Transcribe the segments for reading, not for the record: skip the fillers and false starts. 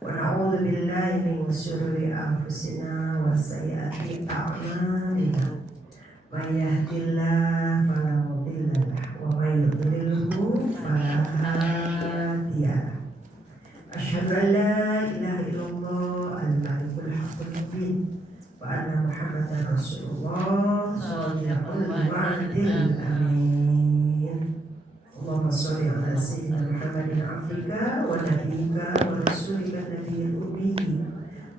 ونعوذ بالله من شرور أنفسنا وسيئات أعمالنا من يهد الله فلا مضل له ومن يضلله فلا هادي له أشهد أن لا إله إلا الله الملك الحق المبين وأن محمدا رسول الله صادق الوعد الأمين اللهم صل على سيدنا محمد عبدك ونبيك ورسولك النبي الأمي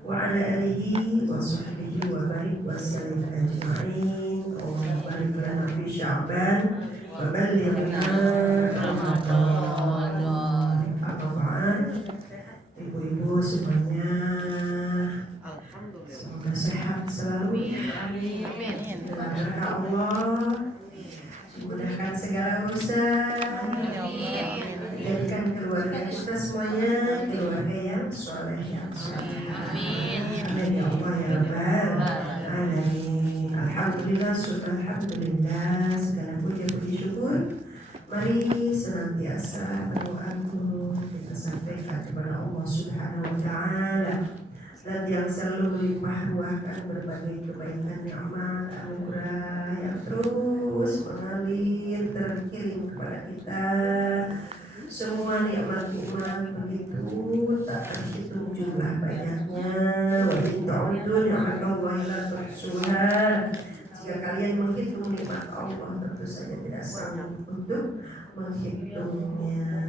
وعلى آله وصحبه وبارك وسلم أجمعين اللهم بارك لنا في شعبان وبلغنا رمضان. Apa ba'd, ibu-ibu semuanya, semoga sehat selalu. Amin. Berkah Allah, dimudahkan segala urusan, jadikan keluarga kita semuanya keluarga yang soleh yang soleh. Amin ya Allah ya Rabbal Alamin. Alhamdulillah, alhamdulillah, segala puji syukur mari senantiasa berdoa kita sampaikan kepada Allah Subhanahu wa Ta'ala, dan yang selalu melimpah ruahkan berbagai kebaikan nikmat anugerah yang terus mengalir terkirim kepada kita. Semua nikmat-nikmat begitu tak terhitung jumlah banyaknya. Wa in ta'uddu ni'matallahi la tuhsuha. Jika kalian menghitung nikmat Allah, tentu saja tidak sanggup untuk menghitungnya.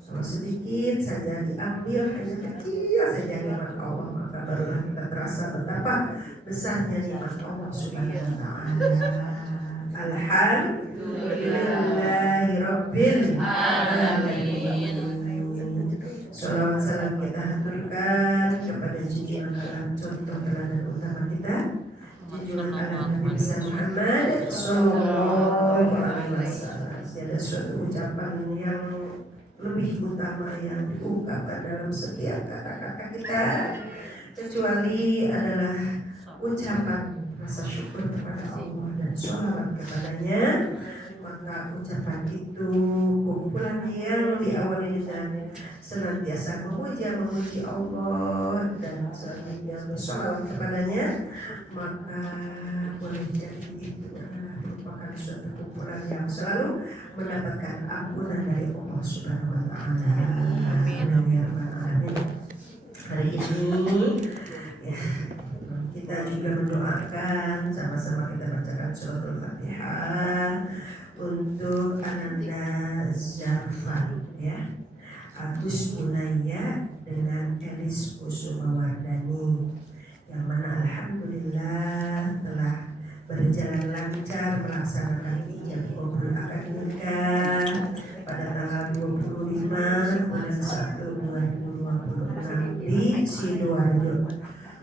Kalau sedikit saja diambil, hanya kecil saja nikmat Allah, maka barulah kita terasa betapa besarnya nikmat Allah Subhanahu wa Ta'ala. Alhamdulillahi Rabbil Alamin. Salawat salam kita haturkan kepada junjungan alam contoh teladan utama kita, junjungan alam Nabi besar Muhammad Sallallahu Alaihi Wasallam. Tiada suatu ucapan yang lebih utama yang diungkapkan dalam setiap kata-kata kita kecuali adalah ucapan rasa syukur kepada Allah dan sholawat kepadanya. Maka ucapan itu, kumpulan yang diawali dengan senantiasa memuji Allah dan selanjutnya bersholawat kepadanya, maka boleh jadi itu adalah merupakan suatu kumpulan yang selalu mendapatkan ampunan dari Allah Subhanahu wa Ta'ala. Amin. Hari ini ya, kita juga mendoakan, sama-sama kita bacakan suratul Fatihah untuk Ananda Zarfan ya, Agus Bunaya dengan Elis Kusumawardani, yang mana alhamdulillah telah berjalan lancar melaksanakan ijab qabul akad nikah pada tanggal 25 bulan 1 2026 di Sidoarjo,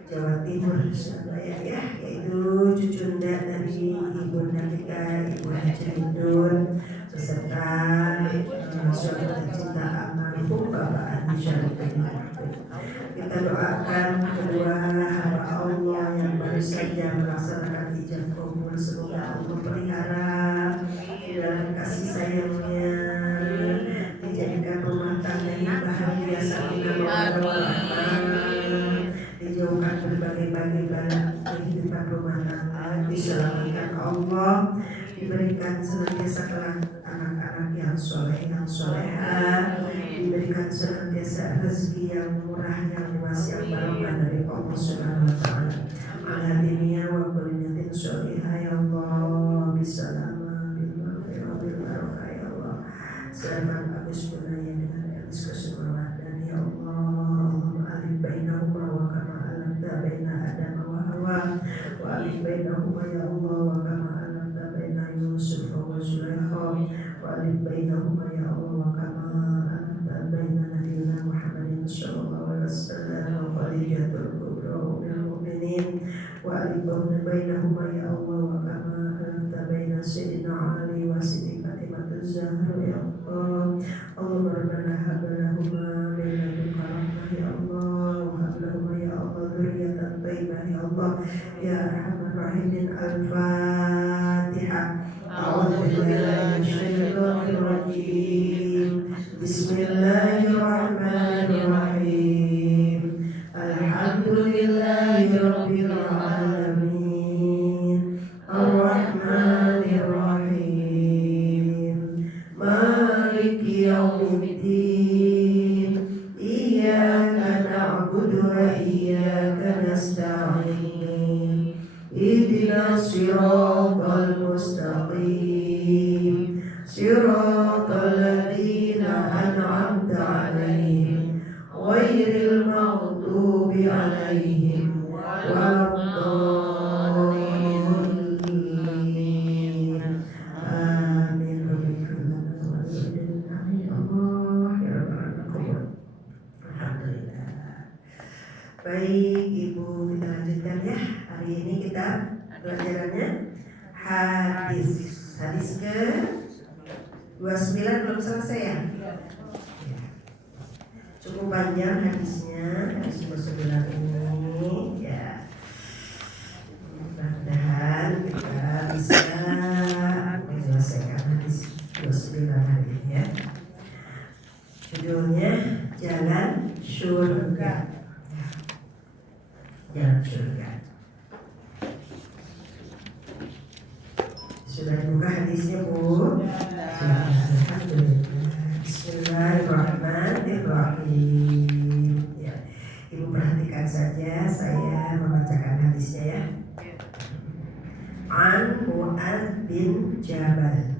Jawa Timur, Surabaya ya, yaitu cucunda dari ibunda kita, Ibu Haji Indun, beserta suami tercinta almarhum Bapak Adi Syarifin. Kita doakan kedua hamba Allah yang baru saja melaksanakan ijab qabul, semoga Allah pelihara dan kasih sayangnya, dijadikan rumah tangga yang bahagia sakinah, dijauhkan berbagai bala kehidupan rumah tangga, diselamatkan Allah, diberikan senantiasa kelak anak-anak yang soleh yang soleha, diberikan senantiasa rezeki yang murah yang luas yang barokah dari Allah Subhanahu wa Ta'ala. Ala dunia wa kulliyatin sholihah ya Allah, bisalama bil maghfirah bil barakah ya Allah. Selamat Agus Bunaya dengan Elis Kusumawardani ya Allah. Alif bainahuma wa kama alamta baina Adam wa Hawa, wa alif bainahuma ya Allah wa kama alamta baina Yusuf wa Zulaikha, wa alif bainahuma ya Allah wa kama alamta baina Nabiyina Muhammadin sallallahu alaihi wasallam wa Khadijatul Kubra ummul mu'minin, wa alif bainahuma ya Allah wa kama alamta baina Sayyidina Ali wa Siti Fatimah Zahra ya Allah. Allahumma rabbana hab lahuma min ladunka rahmah ya Allah, wa hab lahuma ya Allah dzurriyyatan thayyibah ya Allah ya arhamar rahimin. Al-Fatihah. A'udzu billahi minasyaitonir rajim. Bismillahirrahmanirrahim. na'budu wa iyyaka nasta'in ihdinas siratal mustaqim siratal ladzina an'amta 'alaihim ghairil maghdubi 'alaihim waladdallin. Amin. Alhamdulillah. Baik Ibu, kita lanjutkan ya. Hari ini kita pelajarannya hadis. Hadis ke 29 belum selesai ya? Cukup panjang hadisnya, hadis 29 ini ya. Mudah-mudahan kita bisa menyelesaikan hadis 29 hari ini ya. Judulnya Jalan Surga. Jalan Surga. Sudah dibuka hadisnya Bu? Alhamdulillah. Bismillahirrahmanirrahim. Ya, Ibu perhatikan saja, saya membacakan hadisnya ya. An Mu'adz bin Jabal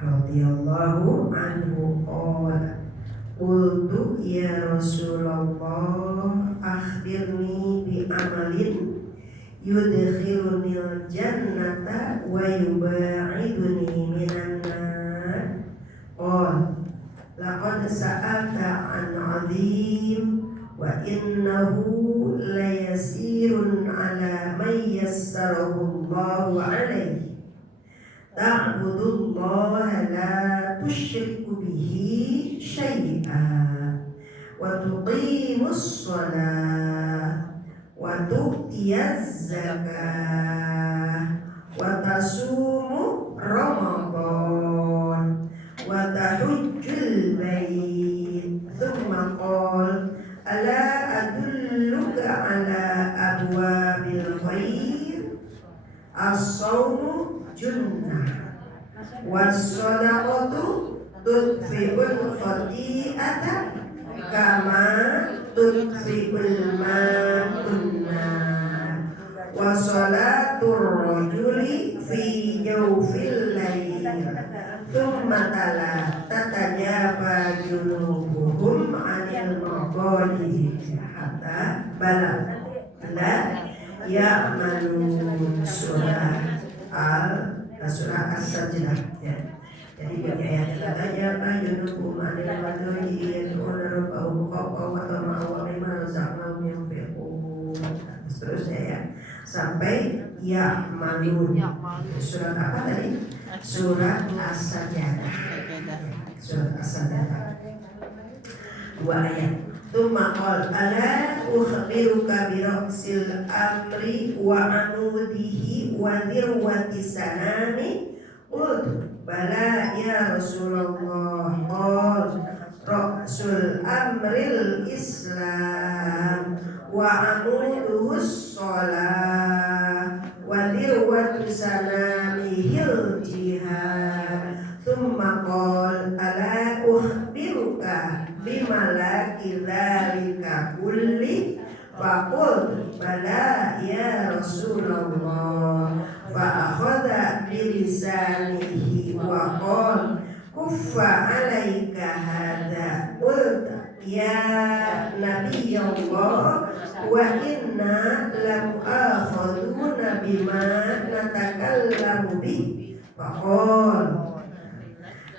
radhiyallahu anhu qala qultu ya Rasulullah akhbirni bi amalin yudkhilunil jannata wa yubaiduni minan nar. Qala laqad sa'alta an 'azim wa innahu layasirun 'ala man yassarahu Allahu 'alaihi ta'budullaha la tusyriku bihi syai'an wa tuqimus shalah wa tu'tiyaz zakah wa tasumu ramadan wa tahujjul bait. Thumma qala ala adulluka ala abwabil khair as-sawmu junnah was-sadaqatu tudfi'ul khati'ata kama tudfi'ul ma'unna wa salatur rajuli fi jawfil layl thumma tala tatajafa junubuhum 'anil maqadir hatta balagha la ya'malun. Surah As-Sajdah ya. Jadi bagi ayat tatajafa junubuhum 'anil maqadir yad'una rabbahum khawfan wa tama'an wa mimma razaqnahum yunfiqun. Seterusnya ya sampai ya'malun. Surat apa tadi? Surat As-Sajdah. Surat As-Sajdah 2 ayat. Tsumma qala ala ukhbiruka bi ra'sil amri wa anudihi wa dirwati sanami. Qultu bala ya Rasulullah. Qala ra'sul amril Islam wa anuduhus shalah wa dirwatu sanamihil jihad. Tsumma qala ala ukhbiruka bimalaki dzalika kulli. Faqul bala ya Rasulullah. Fa akhadha bilisanihi wa qala kuffa alaika hadha. Qultu ya Nabiyallah wa inna lamu'akhaduna bima natakallamu bih. Faqala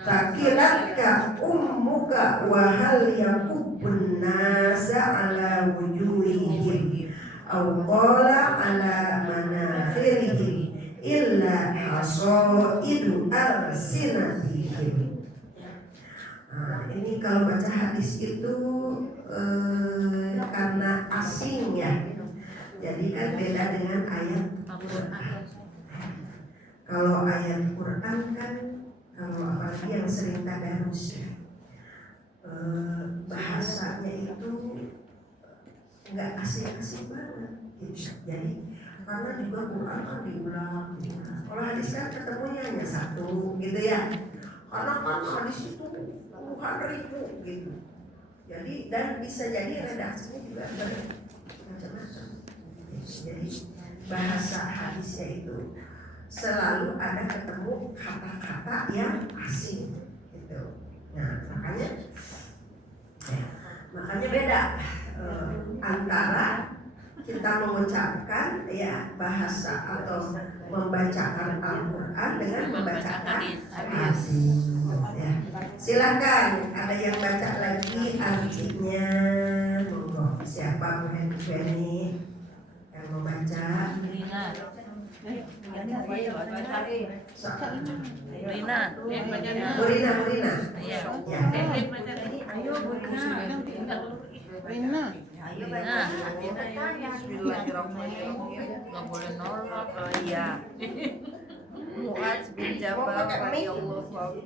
takilatka ummuka wa hal yakubbun nasa ala wujuhihim aw qala ala manakhirihim illa hasaidu alsinatihim. Ini kalau baca hadis itu karena asing ya, jadi kan beda dengan ayat Quran. Kalau ayat Quran kan, kalau apalagi yang sering tadarus ya, bahasanya itu nggak asing-asing banget gitu. Jadi karena juga Quran kan diulang. Kalau hadis kan ketemunya hanya satu gitu ya. Karena kan hadis itu puluhan ribu gitu. Jadi dan bisa jadi redaksinya juga macam-macam. Jadi bahasa hadisnya itu selalu ada ketemu kata-kata yang asing gitu. Nah makanya beda antara kita mengucapkan ya bahasa atau membacakan Al-Quran dengan membacakan hadis. Ya. Silakan ada yang baca lagi artinya. Monggo siapa Bu Heni yang membaca? Rina. Iya. Ayo Bu Rina. Bismillahirrahmanirrahim. Gak boleh nolak. Iya. Mu'adz bin Jabal radhiyallahu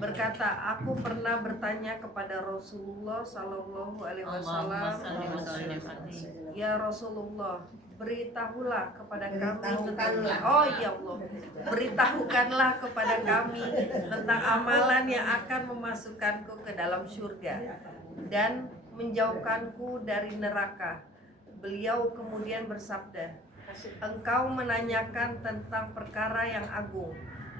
berkata, aku pernah bertanya kepada Rasulullah sallallahu alaihi wasallam, ya Rasulullah, beritahulah kepada kami tentang beritahukanlah kepada kami tentang amalan yang akan memasukkanku ke dalam surga dan menjauhkanku dari neraka. Beliau kemudian bersabda, engkau menanyakan tentang perkara yang agung,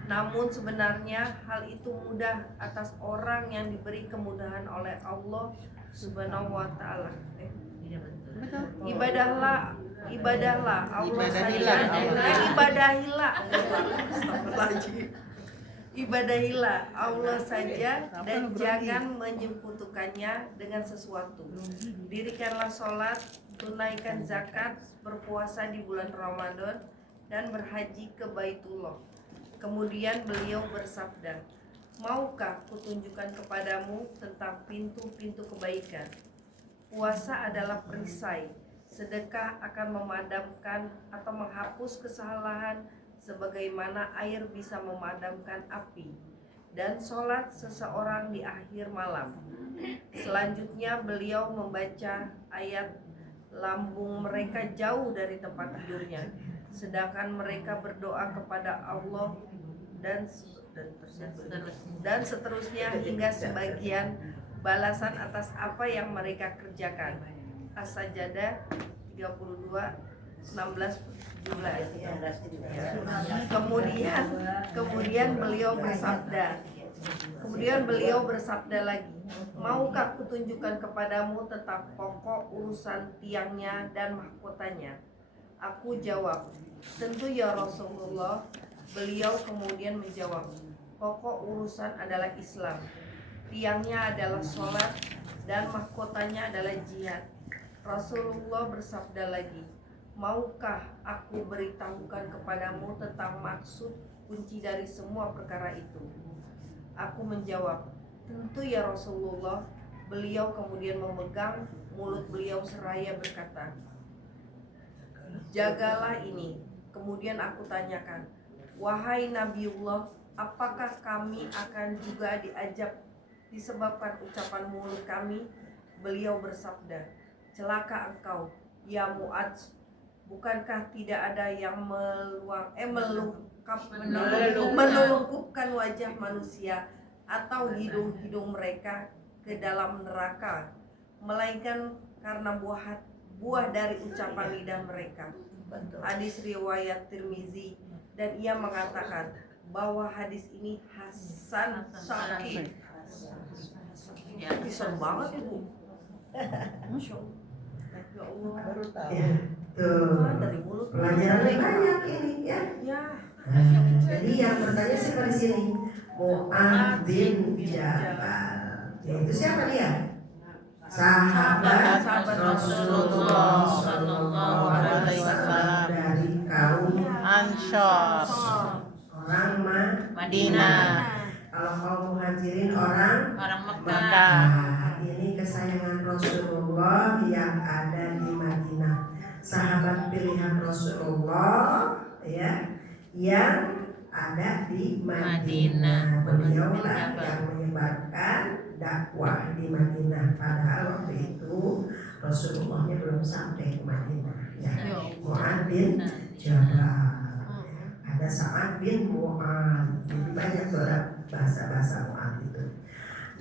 namun sebenarnya hal itu mudah atas orang yang diberi kemudahan oleh Allah Subhanahu wa taala. Ibadahilah Allah saja. Ibadahilah Allah saja dan jangan menyekutukannya dengan sesuatu. Dirikanlah sholat, tunaikan zakat, berpuasa di bulan Ramadan, dan berhaji ke Baitullah. Kemudian beliau bersabda, maukah kutunjukkan kepadamu tentang pintu-pintu kebaikan? Puasa adalah perisai, sedekah akan memadamkan atau menghapus kesalahan sebagaimana air bisa memadamkan api, dan sholat seseorang di akhir malam. Selanjutnya beliau membaca ayat, lambung mereka jauh dari tempat tidurnya, sedangkan mereka berdoa kepada Allah dan seterusnya hingga sebagian balasan atas apa yang mereka kerjakan. As-Sajdah 32 16 jumlah ayatnya. Kemudian beliau bersabda lagi, maukah kutunjukkan kepadamu tentang pokok urusan tiangnya dan mahkotanya? Aku jawab, tentu ya Rasulullah. Beliau kemudian menjawab, pokok urusan adalah Islam, tiangnya adalah sholat, dan mahkotanya adalah jihad. Rasulullah bersabda lagi, maukah aku beritahukan kepadamu tentang maksud kunci dari semua perkara itu? Aku menjawab, tentu ya Rasulullah. Beliau kemudian memegang mulut beliau seraya berkata, jagalah ini. Kemudian aku tanyakan, wahai Nabiullah, apakah kami akan juga diajak disebabkan ucapan mulut kami? Beliau bersabda, celaka engkau ya Mu'adz, bukankah tidak ada yang melungkupkan wajah manusia atau hidung-hidung mereka ke dalam neraka, melainkan karena buah dari ucapan lidah mereka. Hadis riwayat Tirmizi, dan ia mengatakan bahwa hadis ini hasan sahih. Bisa banget Ibu. Masya Allah. Ya Allah. Ya, tuh. Dari mulut Pelajaran banyak ini ya. Ya. Jadi yang bertanya siapa di sini? Mu'adz bin Jabal. Ya, itu siapa dia? Sahabat Rasulullah Sallallahu Alaihi Wasallam dari kaum Ansor, orang Madinah. Kalau kaum muhajirin orang Mekah. Ini kesayangan Rasulullah yang ada di Madinah. Sahabat pilihan Rasulullah ya, yang ada di Madinah. Beliaulah yang menyebarkan dakwah di Madinah. Padahal waktu itu Rasulullahnya belum sampai ke Madinah. Ya, Mu'adz bin Jabal. Ada Sa'ad bin Mu'adz. Jadi banyak bahasa-bahasa Mu'adz itu.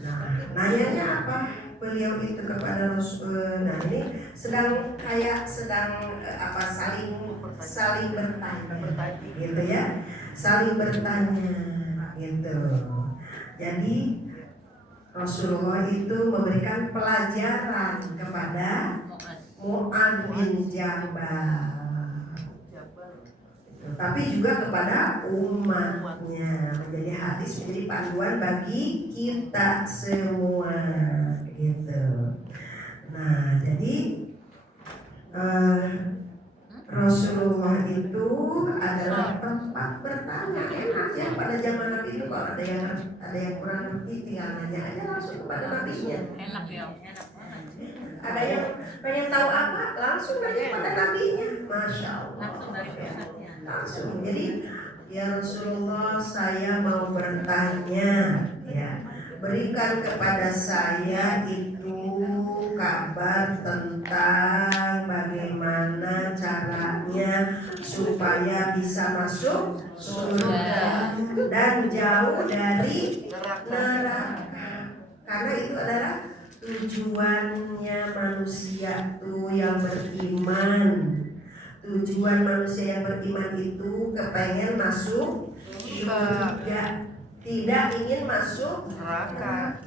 Nah, nanyanya apa beliau itu kepada Rasul? Nah, ini sedang saling bertanya, gitu ya, saling bertanya, gitu. Jadi Rasulullah itu memberikan pelajaran kepada Mu'adz bin Jabal, tapi juga kepada umatnya, menjadi hadis, menjadi panduan bagi kita semua, gitu. Nah, jadi Rasulullah itu adalah tempat bertanya. Enak ya pada zaman Nabi itu, kalau ada yang kurang ngerti tinggal nanya aja langsung kepada nabinya. Enak ya, enak banget. Ada yang pengen tahu apa, langsung nanya kepada nabinya. Masya Allah. Langsung dari pusatnya. Langsung. Jadi ya Rasulullah, saya mau bertanya, ya, berikan kepada saya itu kabar tentang bagaimana caranya supaya bisa masuk surga dan jauh dari neraka. Karena itu adalah tujuannya manusia tuh yang beriman. Tujuan manusia yang beriman itu kepengen masuk surga, tidak ingin masuk neraka.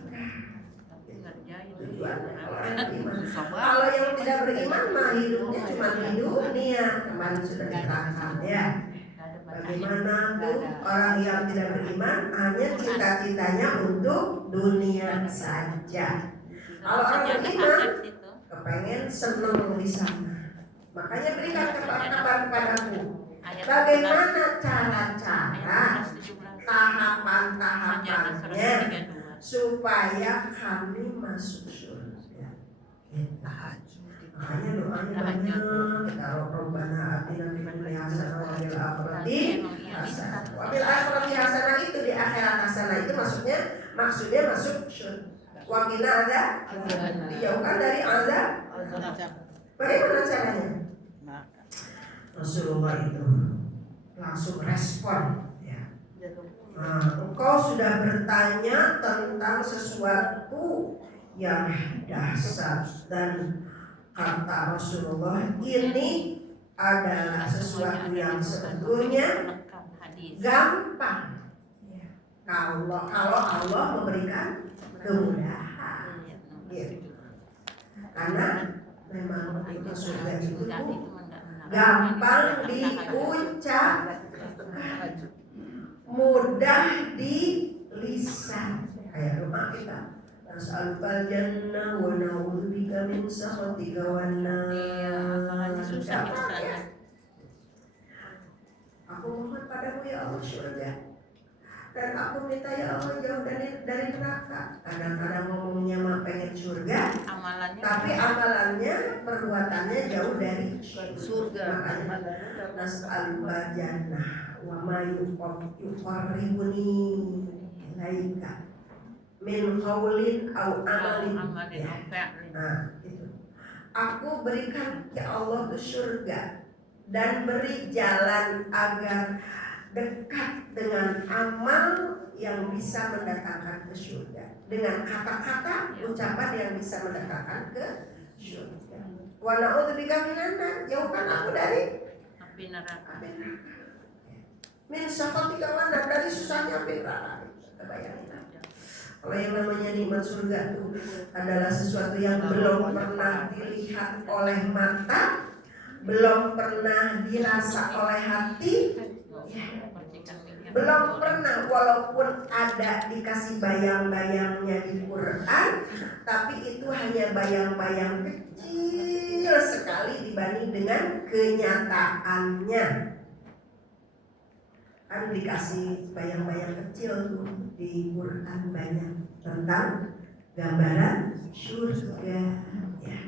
Tujuan orang beriman. Kalau yang tidak beriman mah hidupnya cuma di dunia, kemarin sudah diterangkan ya. Bagaimana tuh orang yang tidak beriman hanya cita-citanya untuk dunia saja. Kalau orang beriman kepengen seneng di sana. Makanya berikan kabar kepadaku, bagaimana cara-cara tahapan-tahapannya supaya kami masuk surga. Makanya doanya banyak. Kita Rabbana atina fid dunya hasanah wa fil akhirati hasanah. Wa fil akhirati hasanah itu di akhirat hasanah itu maksudnya masuk surga. Wa qina adzab, dijauhkan dari azab. Bagaimana caranya? Rasulullah itu langsung respon, ya. Engkau sudah bertanya tentang sesuatu yang dasar, dan kata Rasulullah, ini adalah sesuatu yang sebetulnya gampang. Kalau Allah memberikan kemudahan, gitu. Karena memang itu surga itu gampang diucapkan, mudah di lisan. Kayak doa kita, nas'alukal jannah wa na'udzubika min sakhatika wan nar. Aku mohon padamu ya Allah surga, dan aku minta ya Allah jauh dari neraka. Kadang-kadang ngomongnya mah pengen surga, tapi amalannya, perbuatannya jauh dari surga. Makanya nas'alukal jannah wa ma yuqarribuni ilaika min qaulin au amalin. Nah, itu. Aku berikan ya Allah ke surga, dan beri jalan agar dekat dengan amal yang bisa mendatangkan ke surga, dengan kata-kata ucapan yang bisa mendatangkan ke surga. Wa na'udzubika minan nar, jauhkan aku dari api neraka. Min sakhatika wan nar, dari susahnya api neraka. Bayangin aja. Kalau yang namanya nikmat surga itu adalah sesuatu yang belum pernah dilihat oleh mata, belum pernah dirasa oleh hati, belum pernah, walaupun ada dikasih bayang-bayangnya di Quran, tapi itu hanya bayang-bayang kecil sekali dibanding dengan kenyataannya. Kan dikasih bayang-bayang kecil tuh di Quran banyak tentang gambaran surga, ya.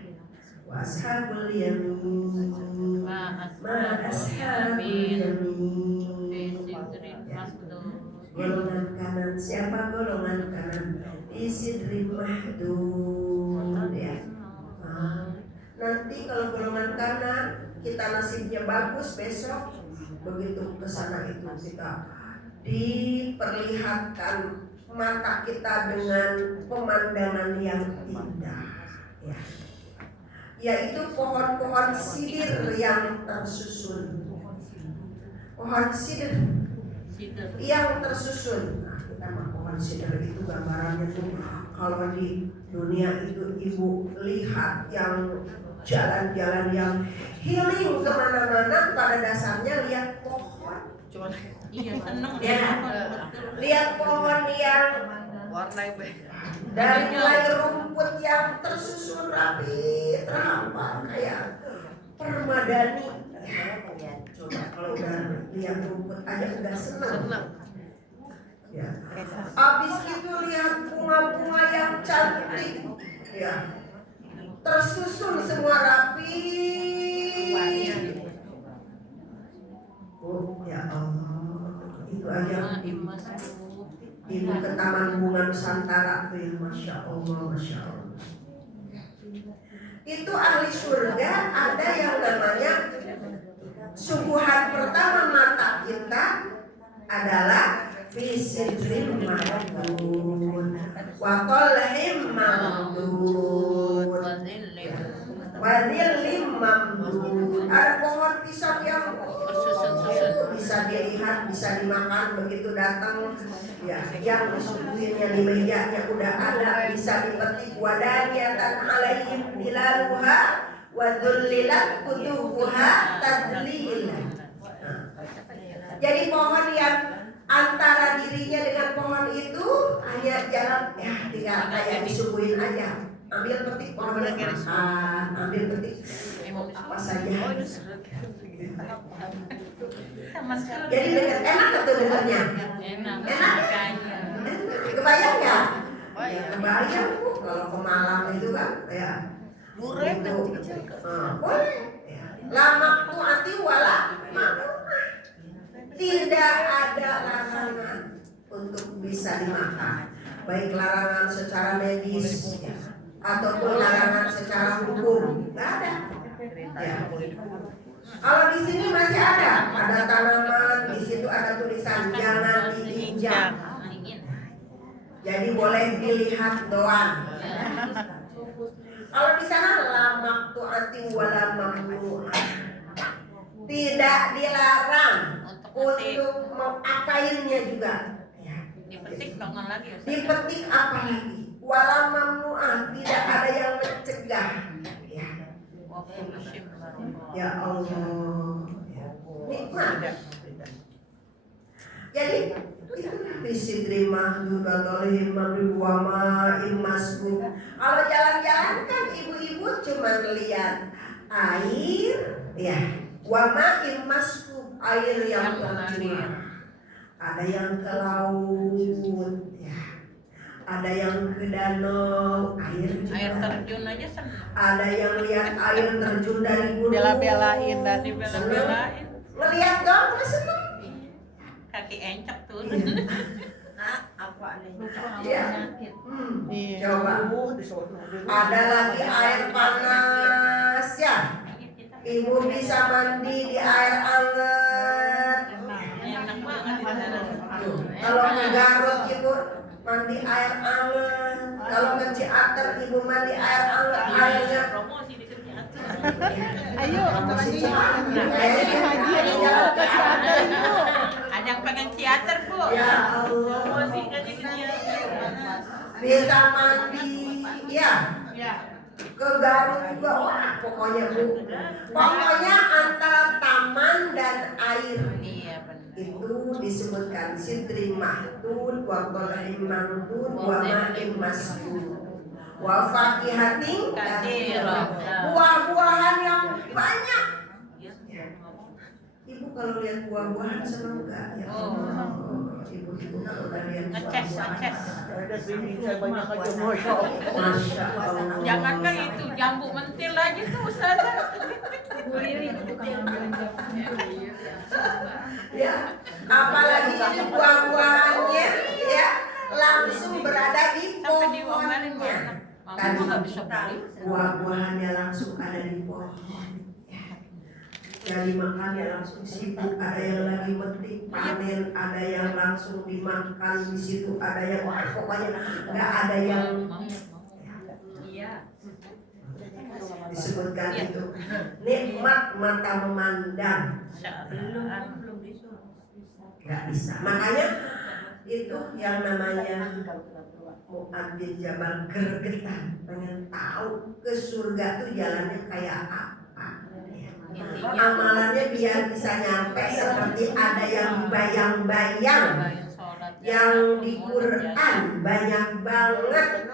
Wa ashabul yamin, ma ashabul yamin, ya. Golongan kanan, siapa golongan kanan? Di sidrin mahdud, ya. Nanti kalau golongan kanan kita nasibnya bagus, besok begitu ke sana itu kita diperlihatkan mata kita dengan pemandangan yang indah, ya. Yaitu pohon-pohon sidir yang tersusun. Pohon sidir yang tersusun. Nah, kita mah pohon sidir itu gambarannya tuh kalau di dunia itu ibu lihat yang jalan-jalan yang healing kemana-mana, pada dasarnya lihat pohon. Iya, seneng Ya, lihat pohon yang warna dari mulai rumput yang tersusun rapi, terhampar kayak permadani. Ya, coba kalau udah lihat rumput aja udah senang. Ya. Habis itu lihat bunga-bunga yang cantik, ya, tersusun semua rapi. Oh ya Allah, itu aja. Ibu ke Taman Bunga Nusantara tuh ya, masya Allah, masya Allah. Itu ahli surga ada yang namanya suguhan pertama mata kita adalah fisidrim mamdud wa talhim mamdud wa dhillim mamdud. Ada pohon pisang yang bisa dilihat, bisa dimakan begitu datang, ya, yang disuguhinnya di mejanya udah ada, bisa dipetik. Wadanya tan alaihim dilaluha wa dhullilat kutubuha tadlila. Jadi pohon yang antara dirinya dengan pohon itu hanya jalan, ya, tinggal kayak disuguhin aja. Ambil petik pohon makan, ambil petik apa saja. Jadi enak tuh dengarnya. Enak. Kebayang nggak? Kebayang Bu, kalau ke Malang itu kan, ya. Durian itu. Boleh. Lamak tuh anti wala maklumah. Tidak ada larangan untuk bisa dimakan, baik larangan secara medis, ya, ataupun larangan secara hukum, nggak ada. Ya. Kalau di sini masih ada tanaman, di situ ada tulisan jangan diinjak. Jadi boleh dilihat doang. Kalau di sana lamak tu anti wala mamnu'ah. Tidak dilarang untuk mengapainya juga. Ya. Dipetik bangun lagi. Dipetik apa lagi? Wala mamnu'ah, tidak ada yang mencegah. Ya. Ya Allah, nikmat. Jadi itu fisidri mahdud atolihim mamribuama imasku. Kalau jalan-jalan kan ibu-ibu cuma lihat air, ya, wama imasku, air yang tercurah. Ada yang ke laut, ya. Ada yang ke danau, air terjun aja seneng. Ada yang lihat air terjun dari gunung. Bela-belain dan dibela-belain. Melihat dong, udah seneng. Kaki encok tuh. apa nih? Ya. Iya. Coba. Ada lagi air panas, ya. Ibu bisa mandi di air hangat. Enak banget. Kalau ke Garut ibu mandi air hangat. Kalau ke Ciater ibu mandi air hangat, airnya. Promosi di Ciater. Ayo, Masih lagi Ciater. haji di jalan ke Ciater Ibu. Ada yang pengen Ciater, Bu. Ya Allah. Promosi kan di Ciater. Bisa mandi, ya. Ya. Ke Garut juga, wah pokoknya Bu. Pokoknya antara taman dan air Iya benar. itu disebutkan sidri mahdud wa talhim mamdud wa ma'im masdud wa fakihatin katsirah, buah-buahan yang banyak. Ibu kalau lihat buah-buahan senang enggak? Ya Allah. Ibu-ibu kalau udah lihat Ngeces. Masya Allah. Jangankan itu jambu mentil aja tuh Ustazah. Ya, apalagi ini buah-buahannya, ya, langsung berada di Sampai diomelin pohonnya. Mama Tadi nggak bisa beli. buah-buahannya langsung ada di pohon. Ya. Jadi makannya langsung sibuk, ada yang lagi metik panen, ada yang langsung dimakan di situ, ada yang pokoknya nggak ada yang Iya. disebutkan itu nikmat mata memandang, Belum disuruh. nggak bisa. Makanya itu yang namanya Mu'adzin Jabal gergetan, pengen tahu ke surga tuh jalannya kayak apa. Amalannya biar bisa nyampe seperti ada yang bayang-bayang, yang di Quran banyak banget.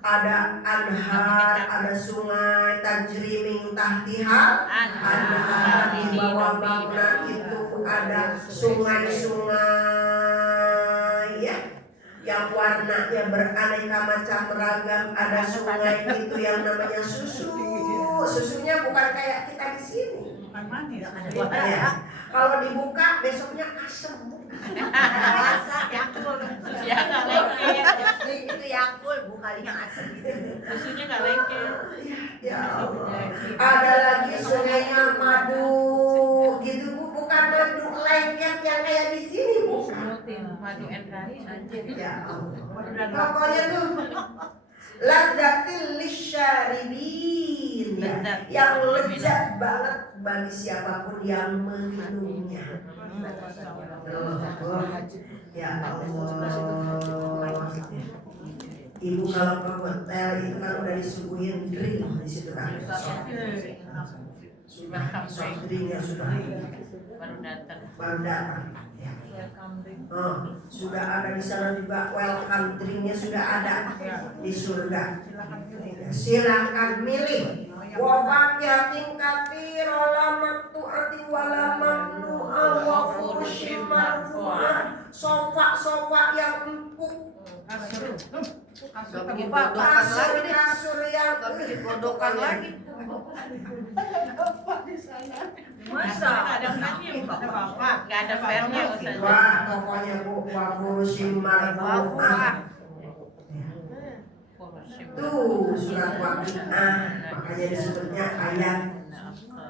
Ada anhar, ada sungai tajri min tahtiha, anhar di bawah bangunan itu ada sungai-sungai ya, yang warnanya beraneka macam ragam. Ada sungai itu yang namanya susu. Susunya bukan kayak kita di sini. Ya. Kalau dibuka besoknya asam. Itu Yakul bukan yang asam. Susunya nggak lengket. Ya Allah. Ada lagi sungainya madu gitu Bu, bukan madu lengket yang kayak di sini Bu. Madu endrani aja. Ya Allah. Pokoknya tuh ladzatil lisyaribin ya, yang lezat banget bagi siapapun yang meminumnya. Ya Allah. Ibu kalau ke hotel itu kan udah disuguhin drink di situ kan. Sudah soft drinknya sudah baru datang. Ya. Sudah ada di sana juga welcome drinknya sudah ada di surga. Silakan milih. Wafakihatin katsira la maqtu'atin wala mamnu'a wa furushin marfu'ah. Sofa-sofa yang empuk. Gak bikin godokan lagi deh. Kasur yang Gak bikin godokan lagi. Masa ada fannya? Nggak ada fannya Ustaz. wah pokoknya Bu, wa furushin marfu'ah. Tuh surat Waqiah, makanya disebutnya ayat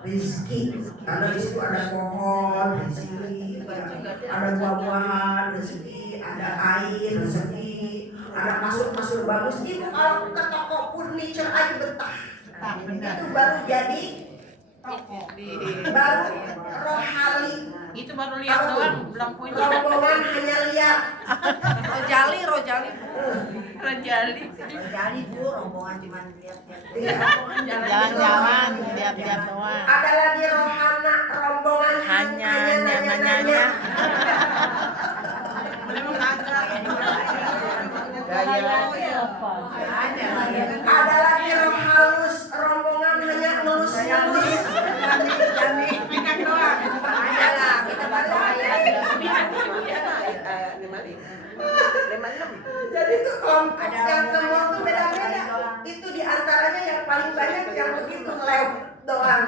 rizki, karena di situ ada pohon rezeki, ada buah-buahan rezeki, ada air rezeki, ada kasur-kasur bagus. Ibu kalau ke toko furniture aja betah, itu baru jadi baru rohali. Itu baru lihat doang, belum punya. Rombongan hanya lihat. Rojali. Rejali. Jadi Bu rombongan cuma lihat-lihat. Jalan-jalan, lihat-lihat doang. Ada lagi rohana, rombongan Hanya nanya-nanya. Ada lagi roh halus, rombongan hanya ngelus-ngelus. Adalah kita baru ayat. Jadi itu kelompok yang ke mall tuh beda-beda. Itu diantaranya yang paling banyak yang begitu lewat doang.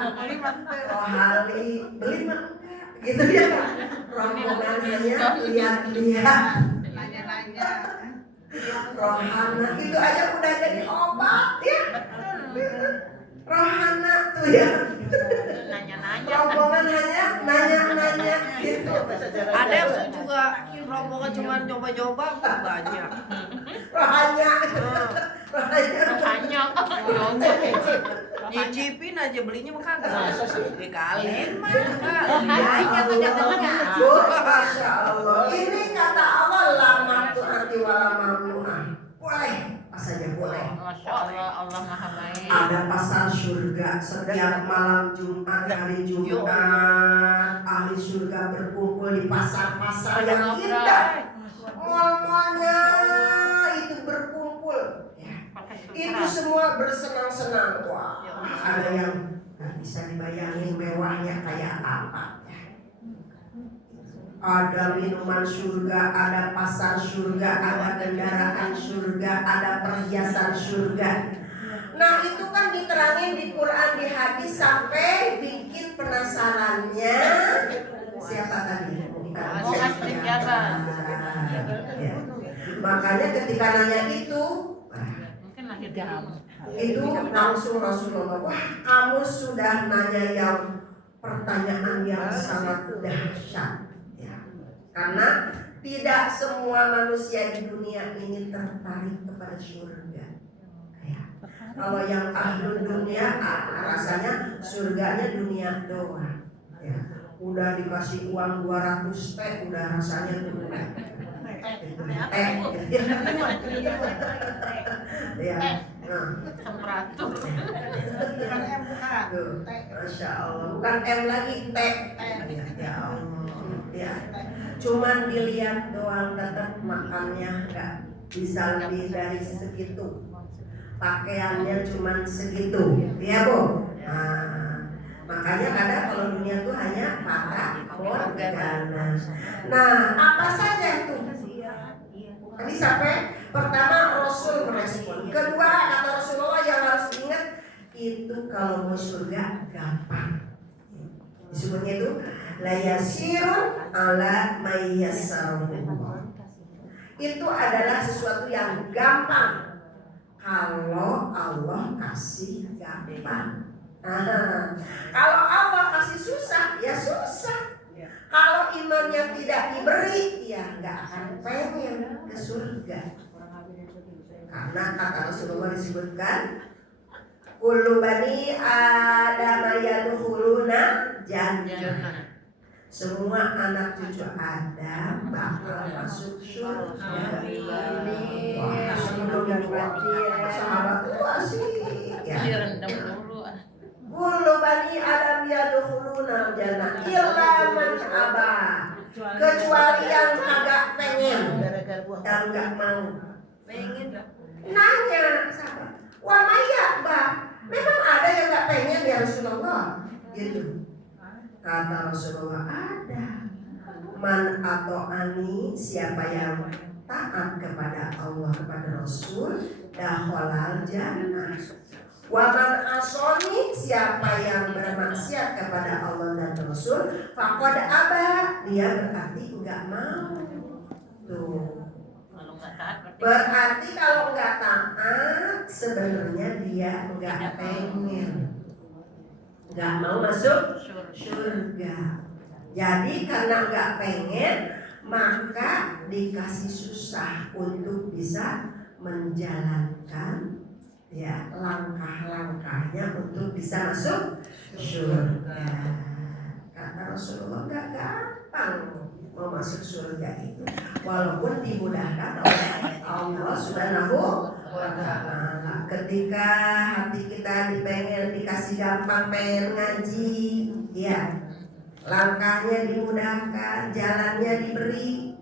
Roh hali, beli mah gitu ya. Rombongan hanya lihat-lihat. Rohana itu aja udah jadi obat ya. Rohana tuh ya. Nanya-nanya. Rombongan hanya nanya-nanya gitu. Ada yang juga rombongan cuma coba-coba banyak. Rohanya. Rohanya. Nyicipin aja belinya mah kagak. Dikalin mah Masya Allah. Ini kata Allah lama tuh hati wala mamnu'ah. Boleh, apa saja boleh. Masya Allah, Allah Maha Baik. Ada pasar surga setiap malam Jumat, hari Jumat. Ahli surga berkumpul di pasar-pasar yang indah. Mall-mallnya itu berkumpul. Itu semua bersenang-senang. Wah, ada yang nggak bisa dibayangin mewahnya kayak apa. Ada minuman surga, ada pasar surga, ada kendaraan surga, ada perhiasan surga. Nah itu kan diterangin di Quran, di hadis sampai bikin penasarannya. Siapa tadi? Mu'adzin Jabal. Ya. Makanya ketika nanya itu, Itu langsung Rasulullah, wah kamu sudah nanya yang pertanyaan yang sangat dahsyat ya. Karena tidak semua manusia di dunia ini tertarik kepada surga ya. Kalau yang ahlu dunia rasanya surganya dunia doang ya. Udah dikasih uang 200 teh udah rasanya tuh ya. Nah, temperatur. Masya Allah, bukan M lagi, T. Ya Allah, ya. Cuman dilihat doang, tetap makannya nggak bisa lebih dari segitu. Pakaiannya cuman segitu, ya Bu. Nah, makanya kadang kalau dunia tuh hanya mata, organa. Nah, apa saja itu? Tadi sampai pertama Rasul merespon. Kedua kata Rasulullah yang harus diingat itu kalau mau surga gampang. Disebutnya itu la yasirun ala mayyasarullah. Itu adalah sesuatu yang gampang kalau Allah kasih gampang. Kalau Allah kasih susah ya susah. Kalau imannya tidak diberi, ya nggak akan pengen ke surga. Karena kata Rasulullah disebutkan, kullu bani Adam yadkhuluna jannah. Semua anak cucu Adam bakal masuk surga. Wah, sebelum sahabat itu asik ya. Direndam dulu. Kullu bani Adam yadkhuluna jannah illa man aba. Kecuali yang kagak pengen dan enggak mau. Pengen. Nanya sahabat, "Wa maya, Mbak? Memang ada yang enggak pengen ya Rasulullah?" Gitu. Kata Rasulullah, "Ada. Man atau ani, siapa yang taat kepada Allah kepada Rasul, dakhalal jannah. Waman asoni, siapa yang bermaksiat kepada Allah dan Rasul, faqad aba, dia berarti enggak mau." Tuh. Kalau nggak taat Berarti kalau enggak taat sebenarnya dia enggak pengen, enggak mau masuk surga. Jadi karena enggak pengen, maka dikasih susah untuk bisa menjalankan ya langkah-langkahnya untuk bisa masuk surga. Kata Rasulullah nggak gampang mau masuk surga itu, walaupun dimudahkan oleh Allah Subhanahu wa Ta'ala. Ketika hati kita dipengen dikasih gampang pengen ngaji, ya langkahnya dimudahkan, jalannya diberi.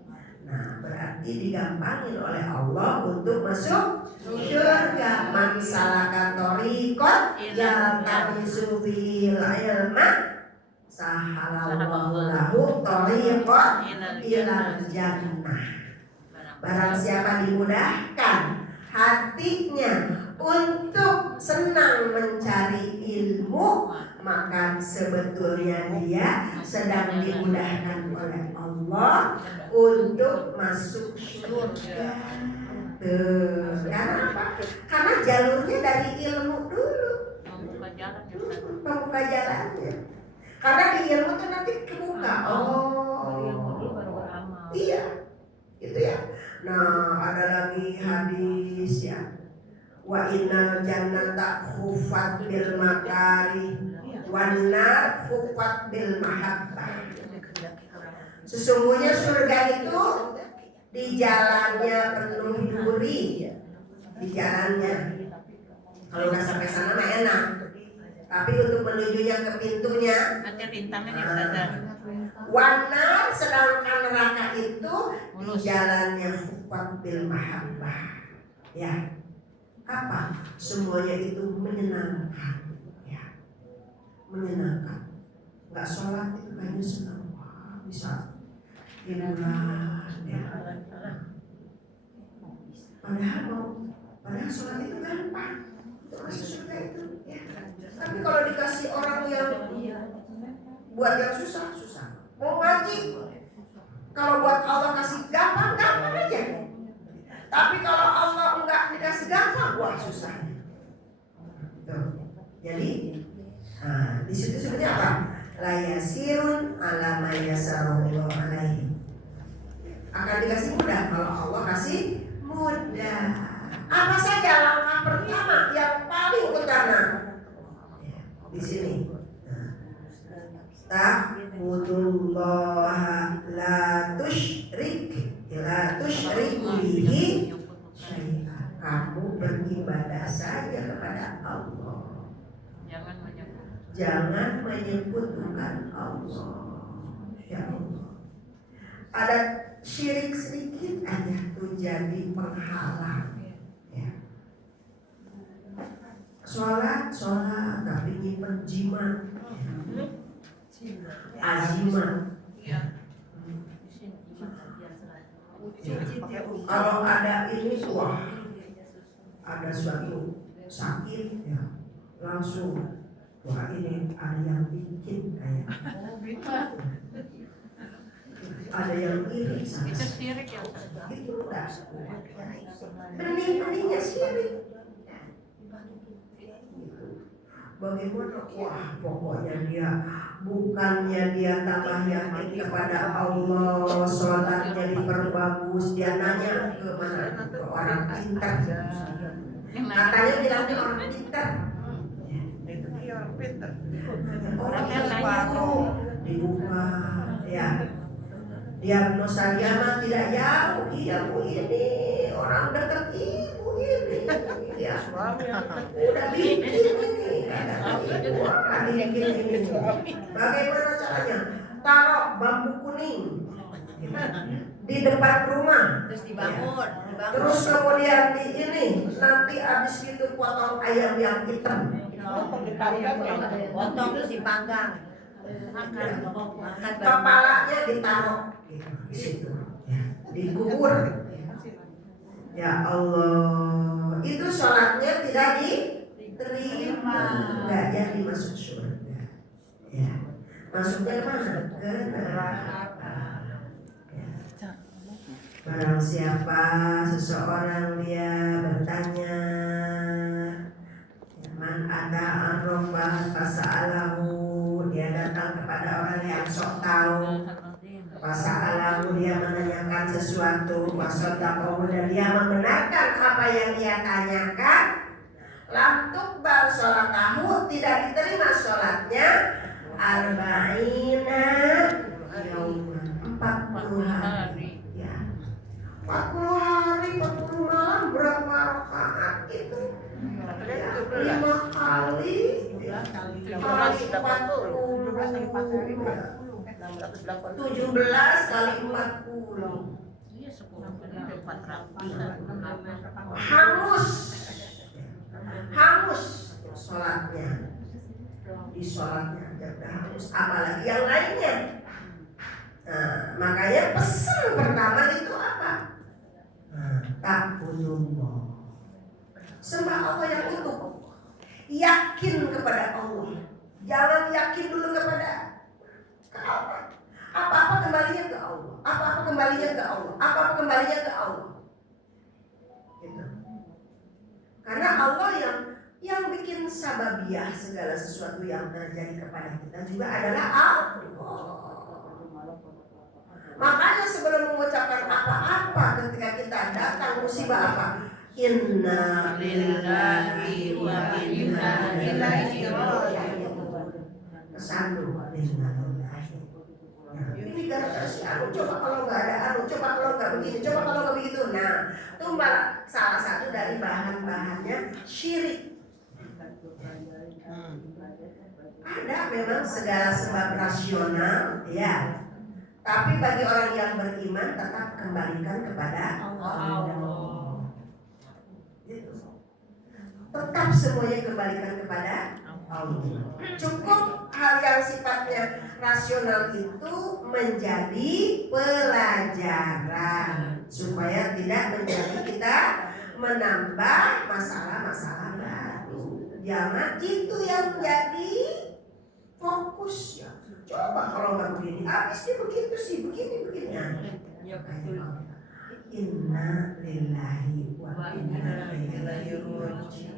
Nah, berarti digampangin oleh Allah untuk masuk surga. Man salaka thariqan yaltamisu fil ilma sahalallahu lahu thariqan ilal jannah. Barang siapa dimudahkan hatinya untuk senang mencari ilmu, maka sebetulnya dia sedang dimudahkan oleh Allah untuk masuk surga. Karena apa? Karena jalurnya dari ilmu dulu, membuka jalannya. Karena di ilmu itu nanti kebuka. Iya, gitu ya. Nah, ada lagi hadis ya. Wa innal jannata khufat bil makari wan nar khufat bil mahabbah. Sesungguhnya surga itu di jalannya penuh duri, di jalannya. Kalau udah sampai sana mah enak. Tapi untuk menujunya ke pintunya ada rintangan ya Ustazah. wanar, sedangkan neraka itu di jalannya khufat bil mahabbah. Ya. Apa? Semuanya itu menyenangkan. Ya. Menyenangkan. Enggak sholat itu kayaknya senang. Wah, bisa hiburan ya. Padahal sholat itu gampang. Itu masuk surga itu ya. Tapi kalau dikasih orang yang buat yang susah. Mau ngaji, kalau buat Allah kasih gampang aja. Tapi kalau Allah enggak dikasih gampang, wah susah. Jadi di situ sebenarnya apa? La yasirun ala ma yasarullah alaihi. Akan dikasih mudah kalau Allah kasih mudah. Apa saja langkah pertama yang paling utama? Di sini. Ta'budullaha la tusyriku bihi syai'an. Kamu beribadah saja kepada Allah. Jangan menyebutkan Allah. Ya Allah. Ada syirik sedikit aja tuh jadi penghalang. Ya. Sholat tapi nyimpen jimat. Azimat. Kalau ada ini wah, ada suatu sakit ya langsung wah ini ada yang bikin kayak ada yang iri sama Itu syirik ya. itu enggak bening-beningnya syirik. Bagaimana? Wah, pokoknya dia bukannya dia tambah yakin kepada Allah, sholatnya diperbagus, dia nanya ke mana? Ke orang pintar. Katanya bilangnya orang pintar. Itu dia orang pintar. Orang yang baru dibuka, ya. Diagnosa dia mah tidak jauh, iya bu ini orang dekat ibu ini, ya. Udah bikin ini. Bagaimana caranya? Taruh bambu kuning di depan rumah, Terus dibangun. terus kemudian di ini nanti abis itu potong ayam yang hitam, Potong terus dipanggang. Makan kepalanya ditaruh di situ, dikubur. Ya Allah, itu sholatnya tidak diterima, nggak jadi masuk surga. Ya, masuknya mana? Ke neraka. Ya. Barang siapa seseorang dia bertanya, man ada arrofah fasa'alahu, dia datang kepada orang yang sok tahu. Fasa'alahu, dia menanyakan sesuatu, wasodaqahu, dan dia membenarkan apa yang dia tanyakan. Lam tuqbal sholatahu, tidak diterima sholatnya. Arba'ina yauman, 40 hari. Ya. 40 hari, 40 malam, berapa rakaat itu? Ya, 5 kali. Kali 40. 17 kali 40. Hangus sholatnya, di sholatnya aja udah hangus, apalagi yang lainnya. Nah, makanya pesan pertama itu apa? Ta'budullah, sembah Allah yang utuh, yakin kepada Allah, jangan yakin dulu kepada Allah. Apa-apa kembalinya ke Allah, apa-apa kembalinya ke Allah, apa-apa kembalinya ke Allah. Gitu. Karena Allah yang bikin sababiah segala sesuatu yang terjadi kepada kita juga adalah Allah. Makanya sebelum mengucapkan apa-apa ketika kita datang musibah apa? Inna lillahi wa inna ilaihi raji'un. Kesandu inna lillahi. Ini gara-gara si anu, coba kalau nggak ada anu, coba kalau nggak begini, coba kalau nggak begitu. Nah, itu salah satu dari bahan-bahannya syirik. Ada memang segala sebab rasional, ya. Tapi bagi orang yang beriman tetap kembalikan kepada Allah. Gitu. Tetap semuanya kembalikan kepada Allah. Cukup hal yang sifatnya rasional itu menjadi pelajaran supaya tidak menjadi kita menambah masalah-masalah baru. Jangan itu yang jadi fokus ya. Coba kalau nggak begini, habisnya begitu sih, begini. Inna lillahi wa inna ilaihi raji'un.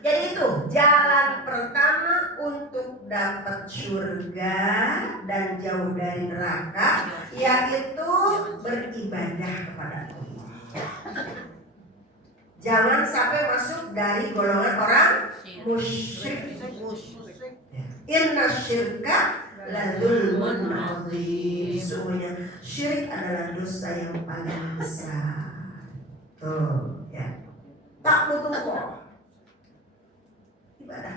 Jadi itu jalan pertama untuk dapat surga dan jauh dari neraka, yaitu beribadah kepada Allah. Jangan sampai masuk dari golongan orang musyrik. Inna syirka la dzulmun adzim. Sesungguhnya syirik adalah dosa yang paling besar. Tuh, ya. Tak butuh kok. Ibadah.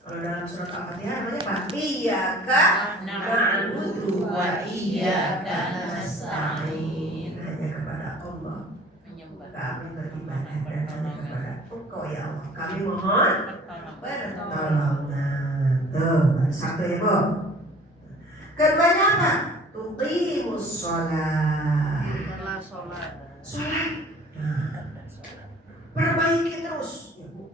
Kalau dalam surat Al-Fatihah namanya apa? Iyyaka na'budu wa iyyaka nasta'in. Hanya kepada Allah kami beribadah dan hanya kepada Engkau ya Allah kami mohon pertolongan. Tuh, satu ya Bu. Keduanya apa? Tuqimus sholat. Sholat. Perbaiki terus ya Bu.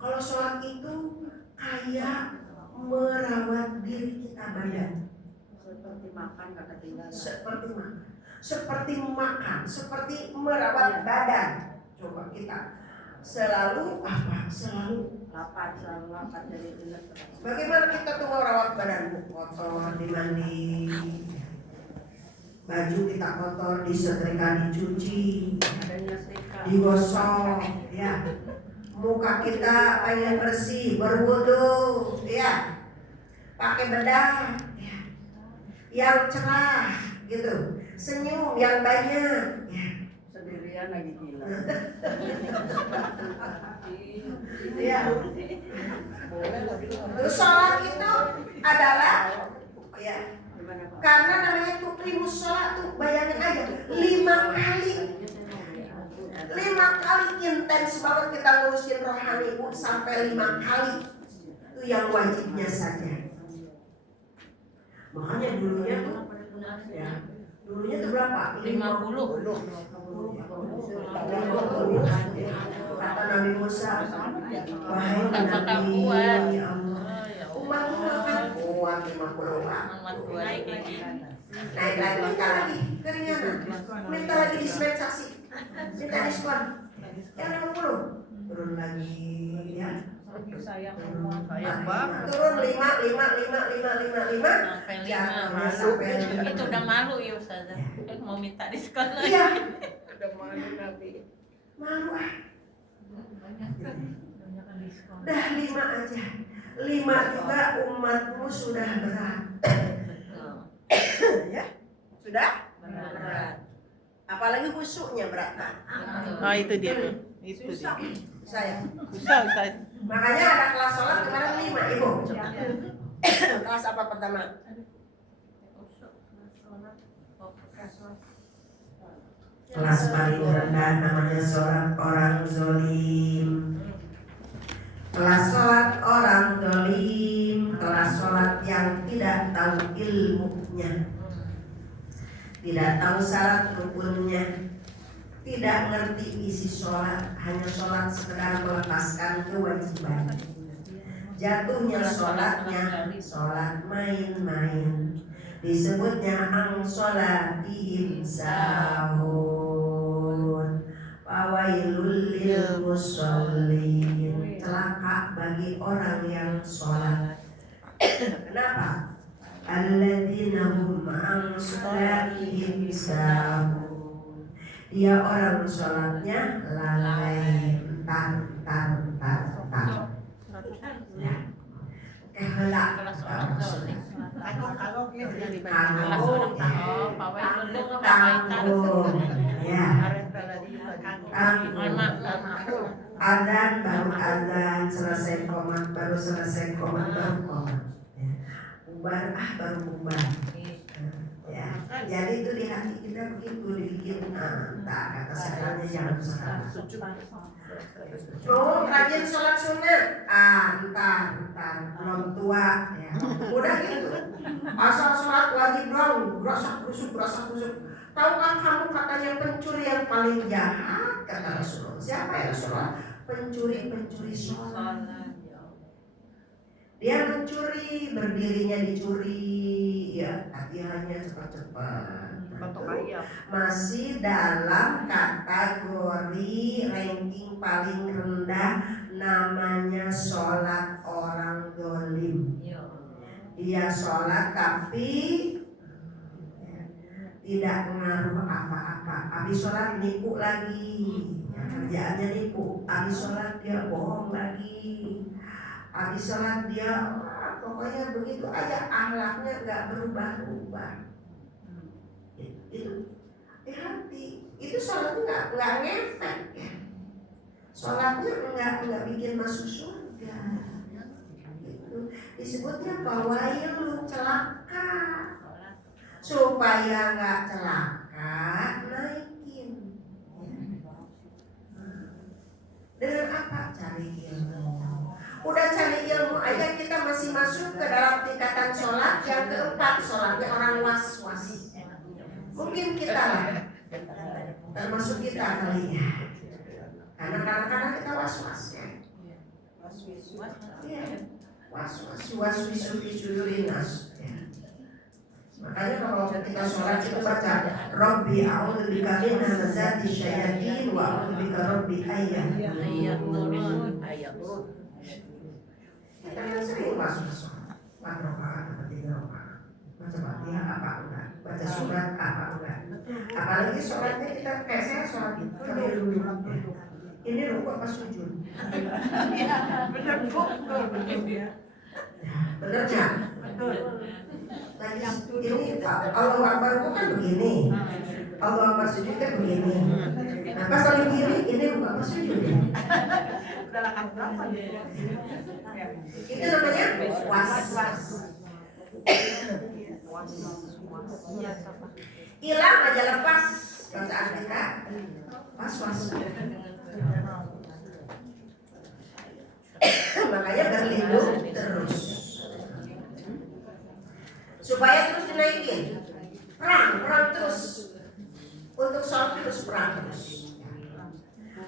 Kalau sholat itu kayak merawat diri kita badan. Seperti makan gak ketinggalan. Seperti makan, seperti merawat badan. Coba kita selalu apa? Selalu Lapan jadi ingat. bagaimana kita tuh merawat badan? Kotor, dimandi, baju kita kotor, disetrika, dicuci, Adanya setrika. digosok, ya. Muka kita pengen bersih, berwudu, ya. Pakai bedak, ya. Yang cerah, gitu. Senyum yang banyak, ya. Sendirian lagi gila. Ya. Terus sholat itu adalah, ya. Karena namanya tuqimus sholat tuh, bayangin aja 5 kali. 5 kali intens banget kita ngurusin rohani Bu, sampai 5 kali. Itu yang wajibnya saja. Makanya dulunya tuh ya, dulunya tuh berapa? 50. Kata Nabi Musa, wahai Nabi Allah, umatmu akan kuat 50 orang. Naik lagi, minta lagi keringanan, minta lagi dispensasi, minta diskon. Yang 50 turun lagi ya. Sayang banget. Turun 5 Sampai 5 malu. Itu udah malu ya Ustazah. Mau minta diskon lagi. Iya, Udah malu Nabi. malu ah. Udah 5 aja. 5 juga umatmu sudah berat. Ya, sudah berat. Apalagi khusyuknya berat. Oh itu dia tuh. Itu dia. Saya. Susah Ustaz. Makanya ada kelas sholat kemarin 5 Ibu. Kelas apa pertama? Kelas paling rendah namanya sholat orang zolim. Kelas sholat orang zolim, kelas sholat yang tidak tahu ilmunya, tidak tahu syarat rukunnya, tidak ngerti isi sholat, hanya sholat sekedar melepaskan kewajiban. Jatuhnya sholatnya sholat main-main, disebutnya ang sholatihim sahun, fawailul lil musallin, celaka bagi orang yang sholat. Kenapa? Alladzina hum an sholatihim sahun, dia orang sholatnya lalai, entar. Ya. Kehelak. Tanggung. Ya. Azan baru azan, selesai komat baru selesai komat baru komat. Ya. Bubar baru bubar. Ya. Jadi itu di hati kita begitu dibikin tak kata sekarangnya jangan salah. Oh, rajin sholat sunnah, entar belum tua, ya. Udah gitu. Asal sholat wajib dong, gerasak kusuk. Tahukah kamu katanya pencuri yang paling jahat kata Rasulullah? Siapa ya Rasulullah? Pencuri sholat. Dia mencuri, berdirinya dicuri, ya latihannya cepat-cepat. Patok ayam. Masih dalam kategori ranking paling rendah, namanya sholat orang dolim. Dia sholat tapi tidak mengaruh apa-apa. Habis sholat nipu lagi, kerjaannya nipu. Habis sholat dia bohong lagi. Habis sholat dia pokoknya begitu aja, akhlaknya nggak berubah-ubah. Itu hati. Itu sholatnya nggak ngefek ya. Sholatnya nggak bikin masuk surga. Itu disebutnya bawail, celaka. Supaya nggak celaka, naikin. Dengan apa? Cari ilmu. Udah cari ilmu aja kita masih masuk ke dalam tingkatan sholat yang keempat, sholatnya orang was-was. Mungkin kita lah, termasuk kita kali ya. Karena kadang-kadang kita was-was ya. Was-was wisulinas. Makanya kalau kita sholat itu baca Rabbi a'udzubika min hamazati syayatin wa a'udzubika rabbi ayyadurun. Kita kan sering was-was. 4 rakaat atau 3 rakaat. Baca Fatihah apa enggak? Baca surat apa enggak? Apalagi sholatnya kita kayak saya sholat sambil duduk. Ini rukuk apa sujud? Benar kok. Bener nggak? Tadi ini Allah Akbar itu kan begini, Allah Akbar sujud kan begini. Nah pas lagi gini, ini rukuk apa sujud? Itu namanya was-was. Hilang aja lepas bacaan kita, was-was. Makanya berlindung terus supaya terus dinaikin. Perang terus. Untuk sholat terus perang terus.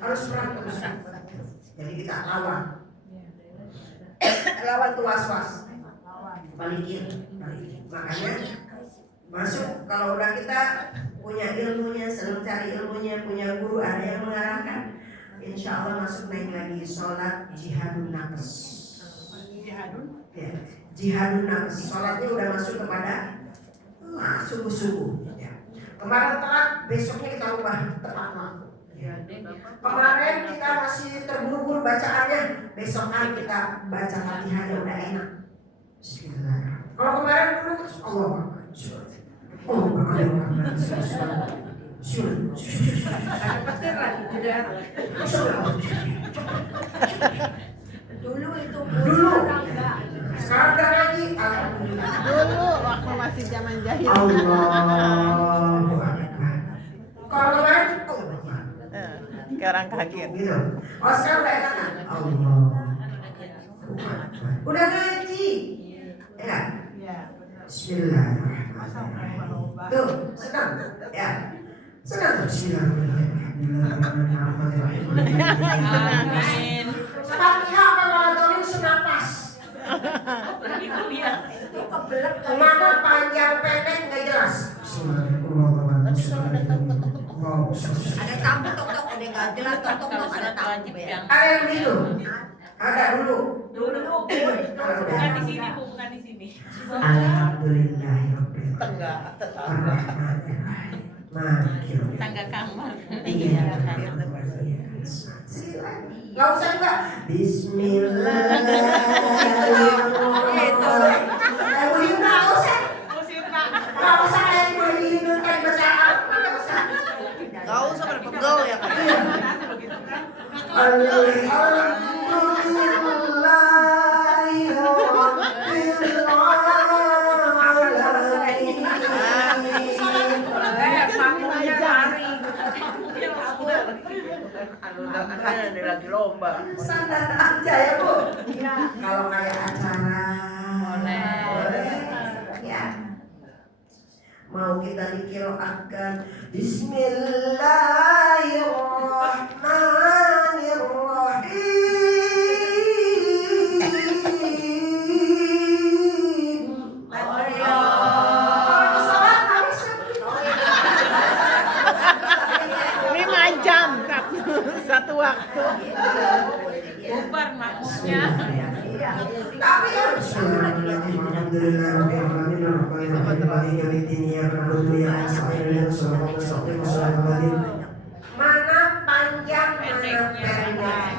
Harus perang terus. Jadi kita lawan tuh was-was. Balikin. Makanya masuk kalau udah kita punya ilmunya, senang cari ilmunya, punya guru, ada yang mengarahkan, insya Allah masuk naik lagi sholat jihadun nafs. Jihadun nafs. Sholatnya udah masuk kepada subuh-subuh. Kemarin telat, besoknya kita ubah tepat waktu. Kemarin kita masih terburu-buru bacaannya, besokan kita baca Fatihahnya udah enak. Kalau kemarin dulu Allah Dulu itu dulu. Sekarang udah lagi. Alhamdulillah. Dulu waktu masih zaman jahil. Allahu Akbar. Kalau kemarin Kayak orang kaget. gitu. Oh sekarang udah enak kan? Allah. Udah ngaji. Ya. Bismillahirrahmanirrahim. Tuh, senang. Ya. Senang. Bismillahirrahmanirrahim. Fatihah kalau dolim senapas. Kemana panjang pendek nggak jelas. ada tamu tok ada nggak jelas tok ada tamu ya. Ada yang begitu. Ada dulu. Bukan di sini, Bu, bukan di sini. Alhamdulillahirabbil Tengah. alamin. Tangga kamar. Iya. Nggak usah juga. Bismillahirrahmanirrahim. Nggak usah. Nggak usah kayak berlindung kayak bacaan. Nggak usah. Gak usah berpegel ya kan. Lagi lomba. Standar aja ya Bu. Kalau kayak acara boleh. Ya. Mau kita dikiroakan Bismillahirrahmanirrahim. Bubar makmumnya. Tapi ya mana panjang mana pendek.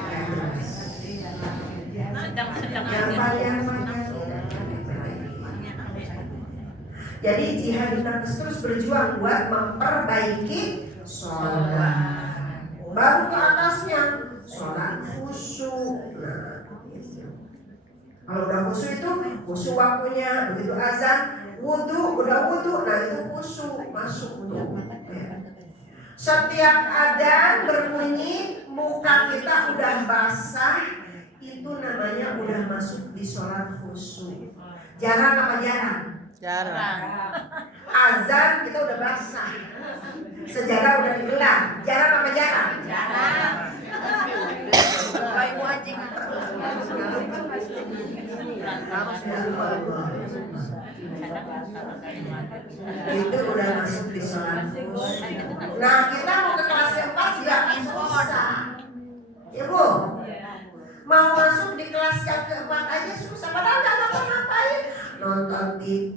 Sedang-sedang Yang aja. panjang mana. Jadi jihad kita terus berjuang buat memperbaiki sholat. Baru ke atasnya sholat khusyuk. Nah, gitu. Kalau udah khusyuk itu khusyuk waktunya, begitu azan, wudhu, udah wudhu, nah itu khusyuk masuk tuh. Ya. Setiap adzan berbunyi, muka kita udah basah, itu namanya udah masuk di sholat khusyuk. Jarang apa jarang? Jarang. Azan kita udah basah, sejarah udah digelar. Jarang apa jarang? Jarang. Baik wajib. Itu udah masuk di sholat khusyuk. Nah kita mau ke kelas keempat juga susah, ibu. Mau masuk di kelas yang keempat aja susah. Padahal nggak ngapa-ngapain, nonton TV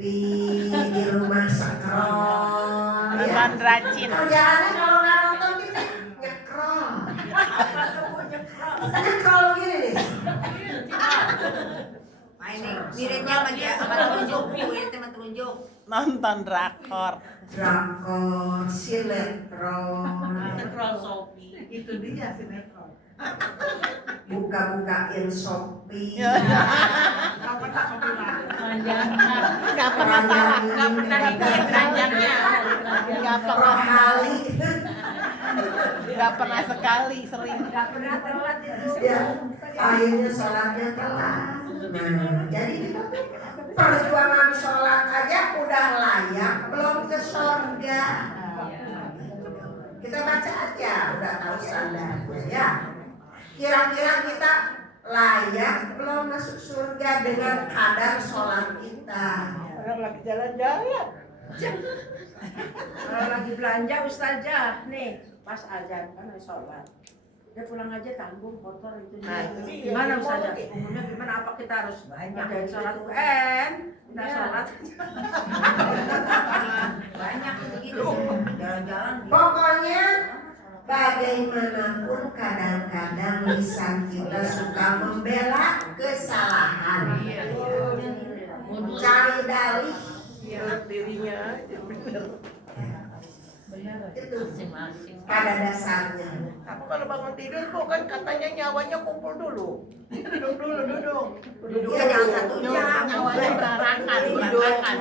di rumah scroll. Nonton rajin. Kerjaannya kalau nggak nonton TV nyekrol. Nyekrol gini nih. Ini miripnya sama telunjuk, miripnya sama telunjuk. Nonton drakor. Drakor, sinetron, Kontrol Shopee. Itu dia sinetron. buka-bukain Shopee, Apa tak Shopee lagi? Gak pernah salah. Nggak pernah bikin ranjangnya. Gak pernah. rohali. Gak pernah sekali, sering. Gak pernah telat itu. Ya, akhirnya sholatnya telat. Nah, jadi kita tuh perjuangan sholat aja udah layak, belum ke surga. Kita baca aja, udah tahu standarnya ya. Kira-kira kita layak belum masuk surga dengan kadar sholat kita. Orang lagi jalan-jalan. Kalau lagi belanja ustazah nih pas azan kan harus sholat. Dia pulang aja tanggung kotor itu Nah, dia. itu dia. Gimana ustazah? Umumnya gimana? Apa kita harus banyak sholat kita sholat banyak begitu. Jalan-jalan. Pokoknya bagaimanapun kadang-kadang lisan kita suka membela kesalahan, cari dalih. Dirinya aja bener. Itu Masing-masing. pada dasarnya. Kamu kalau bangun tidur kok kan katanya nyawanya kumpul dulu. Duduk dulu, duduk. Ya jangan satu jam. Nyawanya berantakan.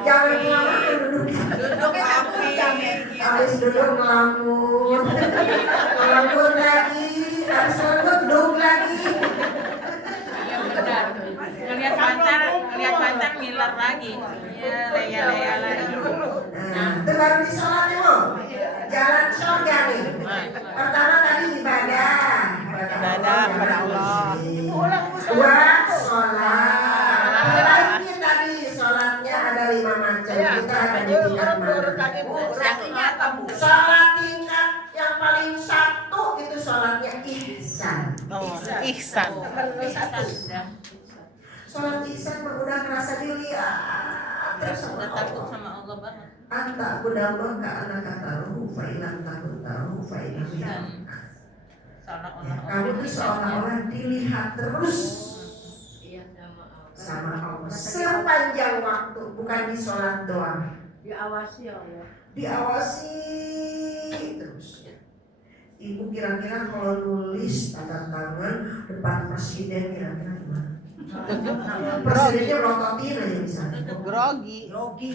Jangan lama duduk. Duduk rapi. Habis duduk ngelamun. Ngelamun lagi. Habis ngelamun duduk lagi. Ya benar. Ngeliat pacar ngiler lagi. Ya leya-leya lagi. Nah, itu baru di sholat ya, jalan surga nih. Pertama tadi ibadah kepada Allah. Dua sholat. Apalagi tadi sholatnya ada 5 macam. Kita ada di tingkat mana? Artinya apa, Bu? Sholat tingkat yang paling satu itu sholatnya ihsan. Oh, ihsan. Sholat ihsan mah udah ngerasa dilihat terus sama Udah takut Allah. sama Allah banget. Anta budama ka anak kataruhu fa'ilam takut taruhu fa'ilam yarak. Seolah-olah Kamu tuh seolah-olah dilihat terus Iya. sama Allah sepanjang waktu, bukan di sholat doang. Diawasi Allah. Diawasi terus. Ibu kira-kira kalau nulis tanda tangan depan presiden kira-kira gimana? Presidennya melototin aja bisa. Grogi. Grogi.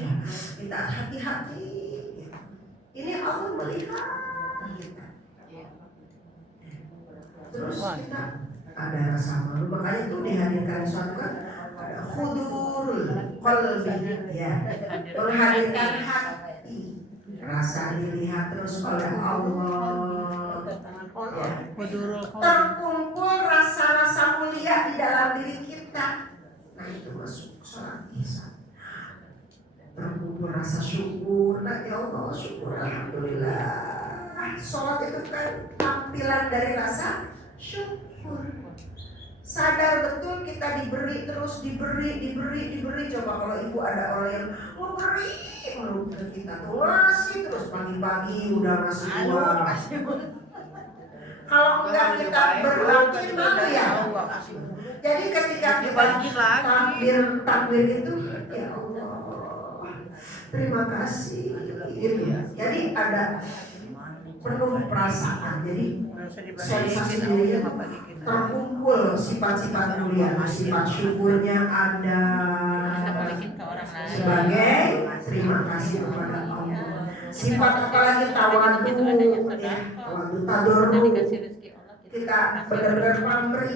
Kita hati-hati. Ini Allah melihat kita. Terus kita ada rasa malu, makanya itu dihadirkan suatu kan ada khudurul qalbi ya, menghadirkan hati, rasa dilihat terus oleh Allah ya. Terkumpul rasa-rasa mulia di dalam diri kita. Nah itu masuk sholat ihsan. Terkumpul rasa syukur. Nah ya Allah syukur alhamdulillah. Sholat itu kan tampilan dari rasa syukur. bersyukur. Sadar betul kita diberi terus diberi. Coba kalau ibu ada orang yang mau beri melulu ke kita tuh masih terus pagi-pagi udah ngasih uang. Kalau enggak kita berbagi malu ya. Jadi ketika kita Dibagi lagi. takbir itu ya Allah terima kasih gitu. Jadi ada penuh perasaan. Jadi sensasi dirinya terkumpul sifat-sifat mulia, sifat syukurnya ada sebagai terima kasih kepada Allah. Sifat apalagi tawadu ya, tawadu tadarru. Kita benar-benar pemberi.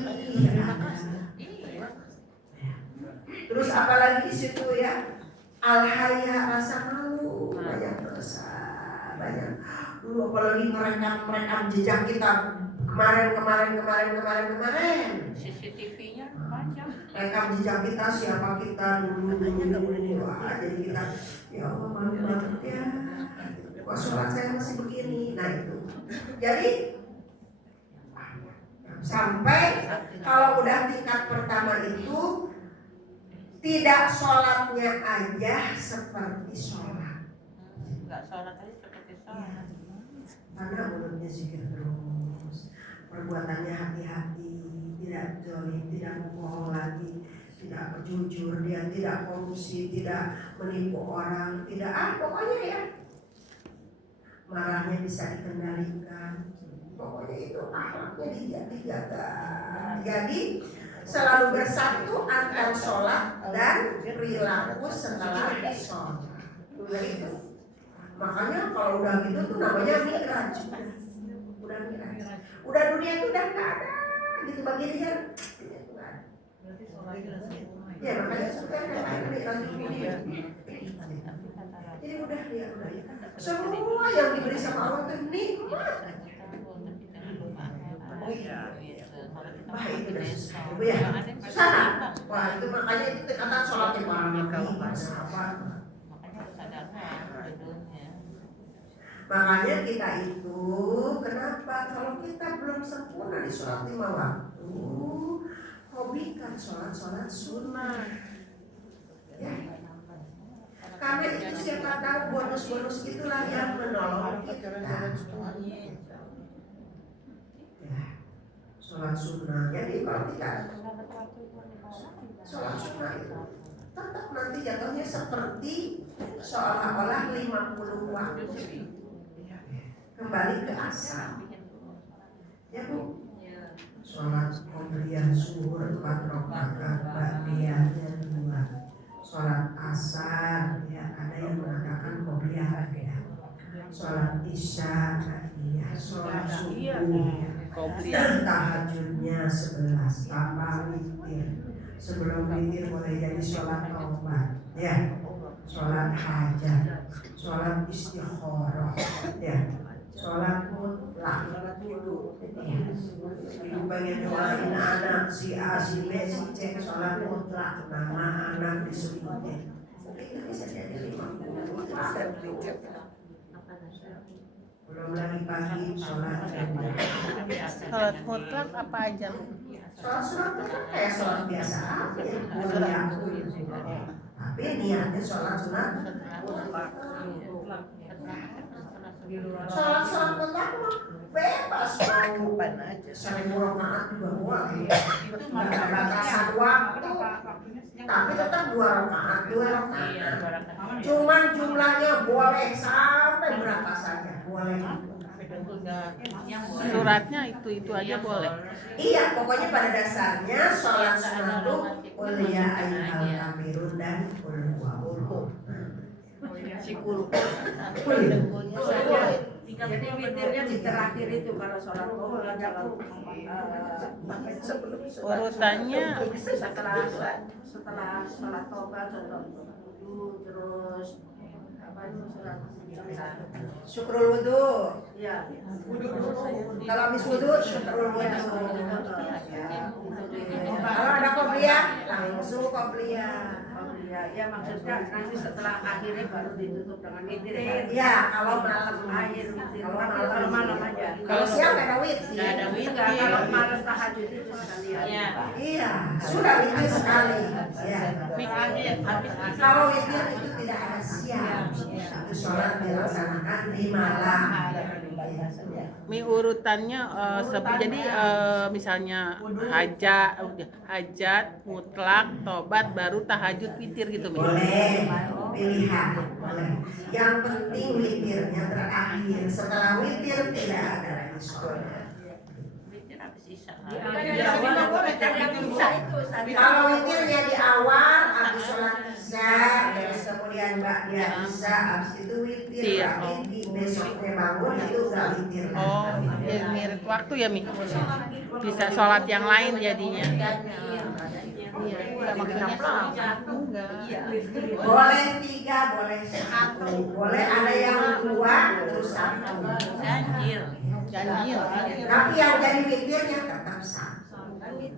Terus apalagi di situ ya, al-haya, rasa malu, banyak dosa, banyak. Dulu apalagi merekam jejak kita kemarin. CCTV-nya panjang. Rekam jejak kita, siapa kita dulu. Jadi kita, ya Allah malu banget ya. Kok sholat saya masih begini. Nah itu. Jadi sampai kalau udah tingkat pertama itu tidak sholatnya aja seperti sholat. Enggak sholat aja seperti sholat. Karena mulutnya zikir terus, perbuatannya hati-hati, tidak zalim, tidak bohong lagi, tidak jujur, dia tidak korupsi, tidak menipu orang, tidak pokoknya ya. Marahnya bisa dikendalikan. Pokoknya itu akhlaknya dijaga. Jadi selalu bersatu antara sholat dan perilaku setelah sholat. Itu. Makanya kalau udah gitu tuh namanya mi'raj. Udah mi'raj. Udah dunia itu udah nggak ada. Gitu bagi dia. Ya makanya suka kayak mi'raj dunia. Jadi udah ya. Semua yang diberi sama Allah itu nikmat. Baik itu ibu ya. Sana. Wah itu makanya itu tekanan sholat yang sahabat. Makanya kita itu kenapa kalau kita belum sempurna di sholat 5 waktu, hobikan sholat sunnah. Ya. Karena itu siapa tahu bonus-bonus itulah yang menolong kita. Sholat sunnah. Jadi kalau kita sholat sunnah itu tetap nanti jatuhnya seperti seolah-olah 50 waktu kembali ke asal. Ya Bu. Sholat qobliyah zuhur 4 rakaat, ba'diyahnya 2. Sholat asar ya ada yang mengatakan qobliyah ya. Sholat isya ya, sholat subuh ya. Tahajudnya 11 tambah witir. Sebelum witir boleh jadi sholat taubat ya. Sholat hajat, sholat istikharah ya. Sholat mutlak ya. Ibu pengen doain anak si A, si B, si C, sholat mutlak nama anak disebutnya. Itu bisa jadi 50. Belum lagi pagi sholat sunnah. Sholat mutlak apa aja? Sholat sunnah itu kan kayak sholat biasa aja ya. Tapi niatnya sholat sunnah. Sholat mutlak bebas mau 1000 rakaat juga boleh. Nggak ada batasan waktu. Tapi tetap 2 rakaat. Cuman jumlahnya boleh sampai berapa saja boleh. Suratnya itu aja boleh. Iya, pokoknya pada dasarnya sholat sunnah itu ulia ayyuhal kafirun dan qul huwallahu. Jadi witirnya di terakhir itu kalau sholat zuhur Urutannya setelah sholat tobat, sholat wudu, terus apa itu sholat Syukrul wudu. ya Kalau habis wudu syukrul wudu. Kalau ada qobliyah langsung qobliyah. Ya maksudnya nanti setelah akhirnya baru ditutup dengan witir. Ya, kalau malam Akhir witir. Kalau Tapi malam kalau malam aja. Kalau siang nggak ada witir. Nggak ada witir. Enggak, kalau malam tahajud itu sekalian. Iya. Iya, sudah witir sekali. Ya. Terakhir habis Kalau witir itu tidak ada siang. Itu sholat dilaksanakan di malam. Mi urutannya jadi misalnya hajat, mutlak, tobat, baru tahajud, witir gitu Mi. Boleh, pilihan. Boleh. Yang penting witirnya terakhir. Setelah witir tidak ada lagi sholat. witir habis isya. Kalau witirnya di awal, habis sholat isya, terus kemudian dia isya, habis itu witir, berarti di besoknya bangun itu nggak witir. Oh, jadi mirip waktu ya Mi. Bisa sholat yang lain jadinya. Iya, maksudnya Boleh 3, boleh 1, boleh ada yang 2 terus 1. Ganjil. ganjil. Tapi yang jadi witirnya tetap 1.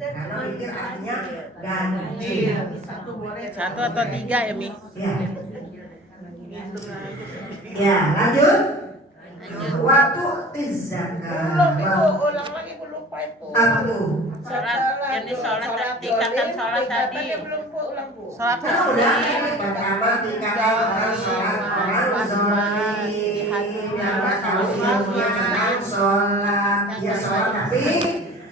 Karena witir artinya ganjil. Satu atau 3 ya Mi. Ya. Ya, lanjut. Waktu zakat. Ulang lagi gue lupa itu. Apa tuh? Sholat, jadi sholat tingkatan sholat tadi. Belum ulang Bu. Sholat Kan udah ini pertama tingkatan orang sholat orang zolim. Yang kalau ilmunya kan sholat, ya sholat tapi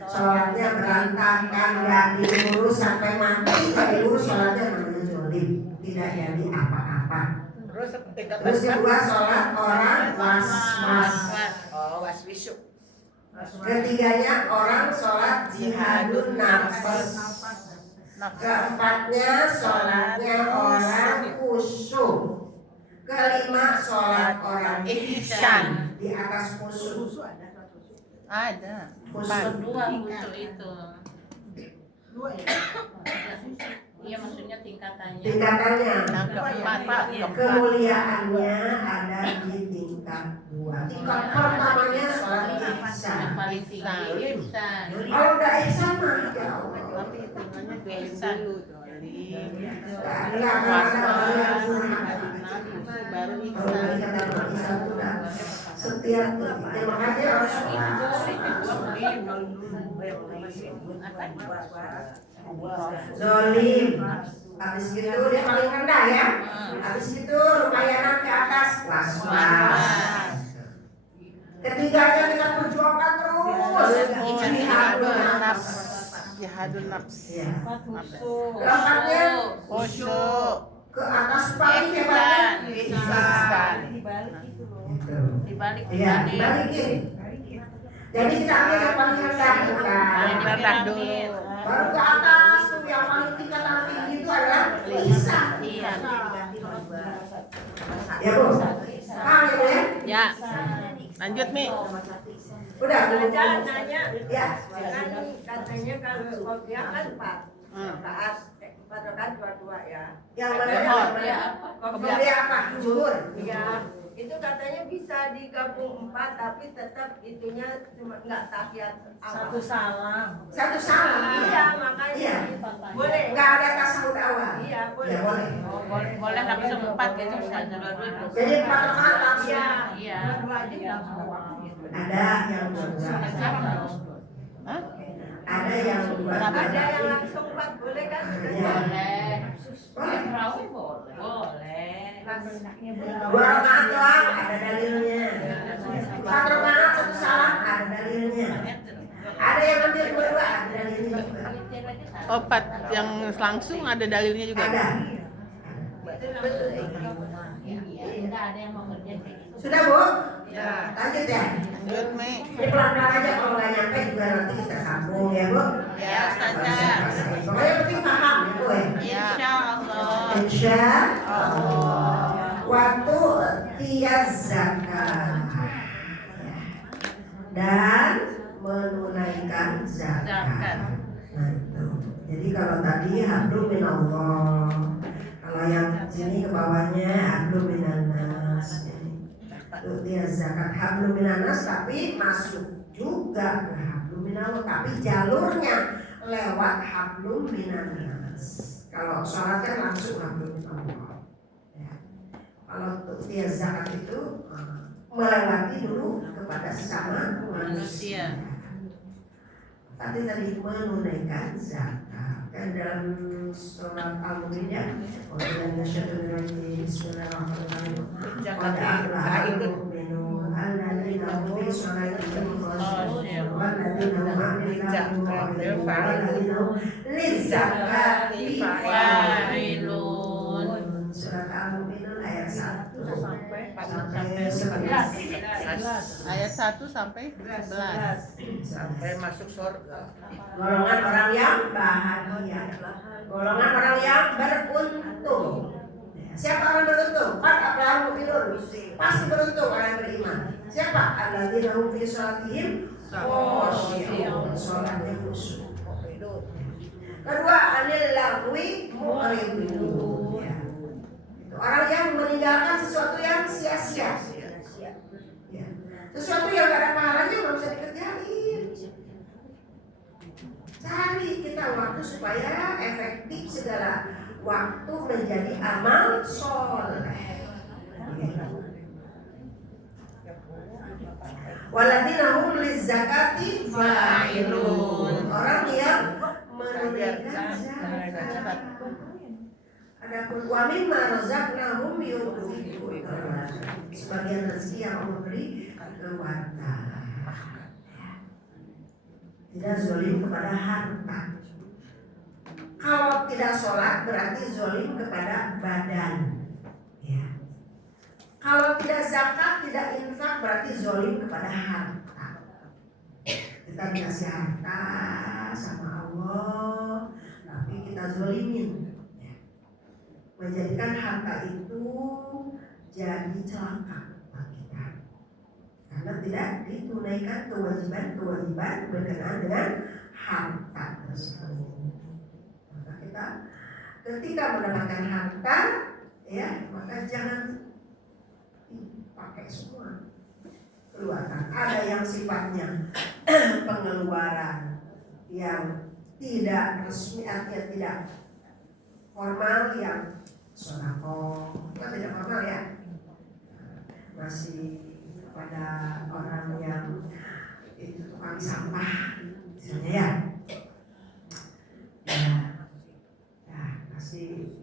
sholatnya berantakan, nggak diurus sampai mati, nggak diurus sholatnya namanya zolim, tidak jadi apa-apa. Terus tingkatan Terus kedua sholat orang was-was. Oh, waswisu. Ketiganya orang sholat jihadun nafas. Keempatnya sholatnya orang khusyuk. Kelima sholat orang ihsan. Di atas khusyuk. ada. Khusyuk. Dua untuk itu. Iya maksudnya tingkatannya. Tingkatannya. Yang keempat Pak, keempat. Kemuliaannya ada di tingkat 2. Tingkat pertamanya sholat Yang ihsan. paling tinggi ihsan. Kalau udah ihsan mah ya Allah. Tapi hitungannya dolim dulu, dolim. Enggak akan ada orang yang kurang. Baru Kalau ihsan. kita dapat ihsan itu udah setiap detik. Makanya harus sholat. Zolim. Habis itu dia paling rendah ya. Habis itu lumayan ke atas was-was. Ketiganya kita perjuangkan terus. Jihadun nafs. Jihadun nafs. Ya. Keempatnya Khusyuk. ke atas paling hebatnya ihsan. Gitu. Dibalik Iya, dibalikin. Jadi kita ambil yang paling rendah Paling kan. rendah dulu. Baru ke atas tuh yang paling tingkatan tinggi itu adalah ihsan. Iya. Ya Bu. Paham ya Bu ya? Ya. Lanjut Mi. Udah Bu. Saja nanya, Ya. kan katanya kalau kopiah kan 4 Hmm. rakaat, 4 rakaat 2 ya. Yang mana? Katanya Yang mana? kopiah Kopiah apa? Zuhur. ya. Itu katanya bisa digabung 4 tapi tetap itunya cuma enggak tahiyat awal. Satu salam. Satu salam. Iya, makanya Iya. boleh. Enggak ada tasawuf awal. Iya, boleh. Ya boleh. Boleh langsung 4 gitu bisa dua-dua itu. Jadi 4 rakaat langsung. Iya, Iya. dua aja langsung waktu. Ada yang dua. Hah? Ada yang dua. Ada yang langsung 4 boleh kan? Iya. Boleh. Boleh. Terawih boleh. Boleh. Dua rakaat doang ada dalilnya. 4 rakaat satu salam ada dalilnya. Ada yang ambil dua-dua ada dalilnya juga. Opat yang langsung ada dalilnya juga. Ada. Enggak ada yang mau kerja kayak gitu. Sudah Bu? Ya. Lanjut ya. Lanjut Mi. Ini pelan-pelan aja kalau nggak nyampe juga nanti kita sambung ya Bu. Ya Ustazah. Pokoknya penting paham ya Bu ya. Insya Allah. Insya Allah. Waktu tiap zakat dan menunaikan zakat. Nah itu. Jadi kalau tadi hablum minallah, kalau yang sini ke bawahnya hablum minanas. Itu dia zakat hablum minanas tapi masuk juga ke hablum minallah tapi jalurnya lewat hablum minanas. Kalau sholat kan langsung ngambil Allah. Ya. Kalau untuk dia zakat itu melewati dulu kepada sesama manusia. Tadi menunaikan zakat kan dalam surat Al-Mu'minah. Bismillahirrahmanirrahim. Surat Al-Mu'minun ayat 1 sampai 11. Ayat 1 sampai 11. Sampai masuk surga. Golongan orang yang bahagia, golongan orang yang beruntung. Siapa orang beruntung? Kan Abraham Mu'minun, pasti beruntung orang yang beriman. Siapa? Alladzina hum fi sholatihim khoshi'un, sholatnya khusyuk. Kedua, anil lagwi mu'ridun. Ya. Orang yang meninggalkan sesuatu yang sia-sia. Ya. Sesuatu yang gak ada pahalanya gak bisa dikerjain. Cari kita waktu supaya efektif segala waktu menjadi amal soleh. Waladina hum lizzakati fa'ilun. Orang yang menunaikan zakat. Adapun wa mimma razaqnahum yunfiqun. Sebagian rezeki yang Allah beri ke warga. Tidak zalim kepada harta. Kalau tidak sholat berarti zalim kepada badan. Ya. Kalau tidak zakat, tidak infak berarti zalim kepada harta. Kita dikasih harta sama Allah, tapi kita zalimin. Ya. Menjadikan harta itu jadi celaka bagi kita. Karena tidak ditunaikan kewajiban-kewajiban berkenaan dengan harta tersebut. Ketika mendapatkan harta, ya maka jangan dipakai semua, keluarkan. Ada yang sifatnya pengeluaran yang tidak resmi, artinya tidak formal, yang sodako, kan tidak formal ya, masih kepada orang yang itu tukang sampah, misalnya ya. Kasih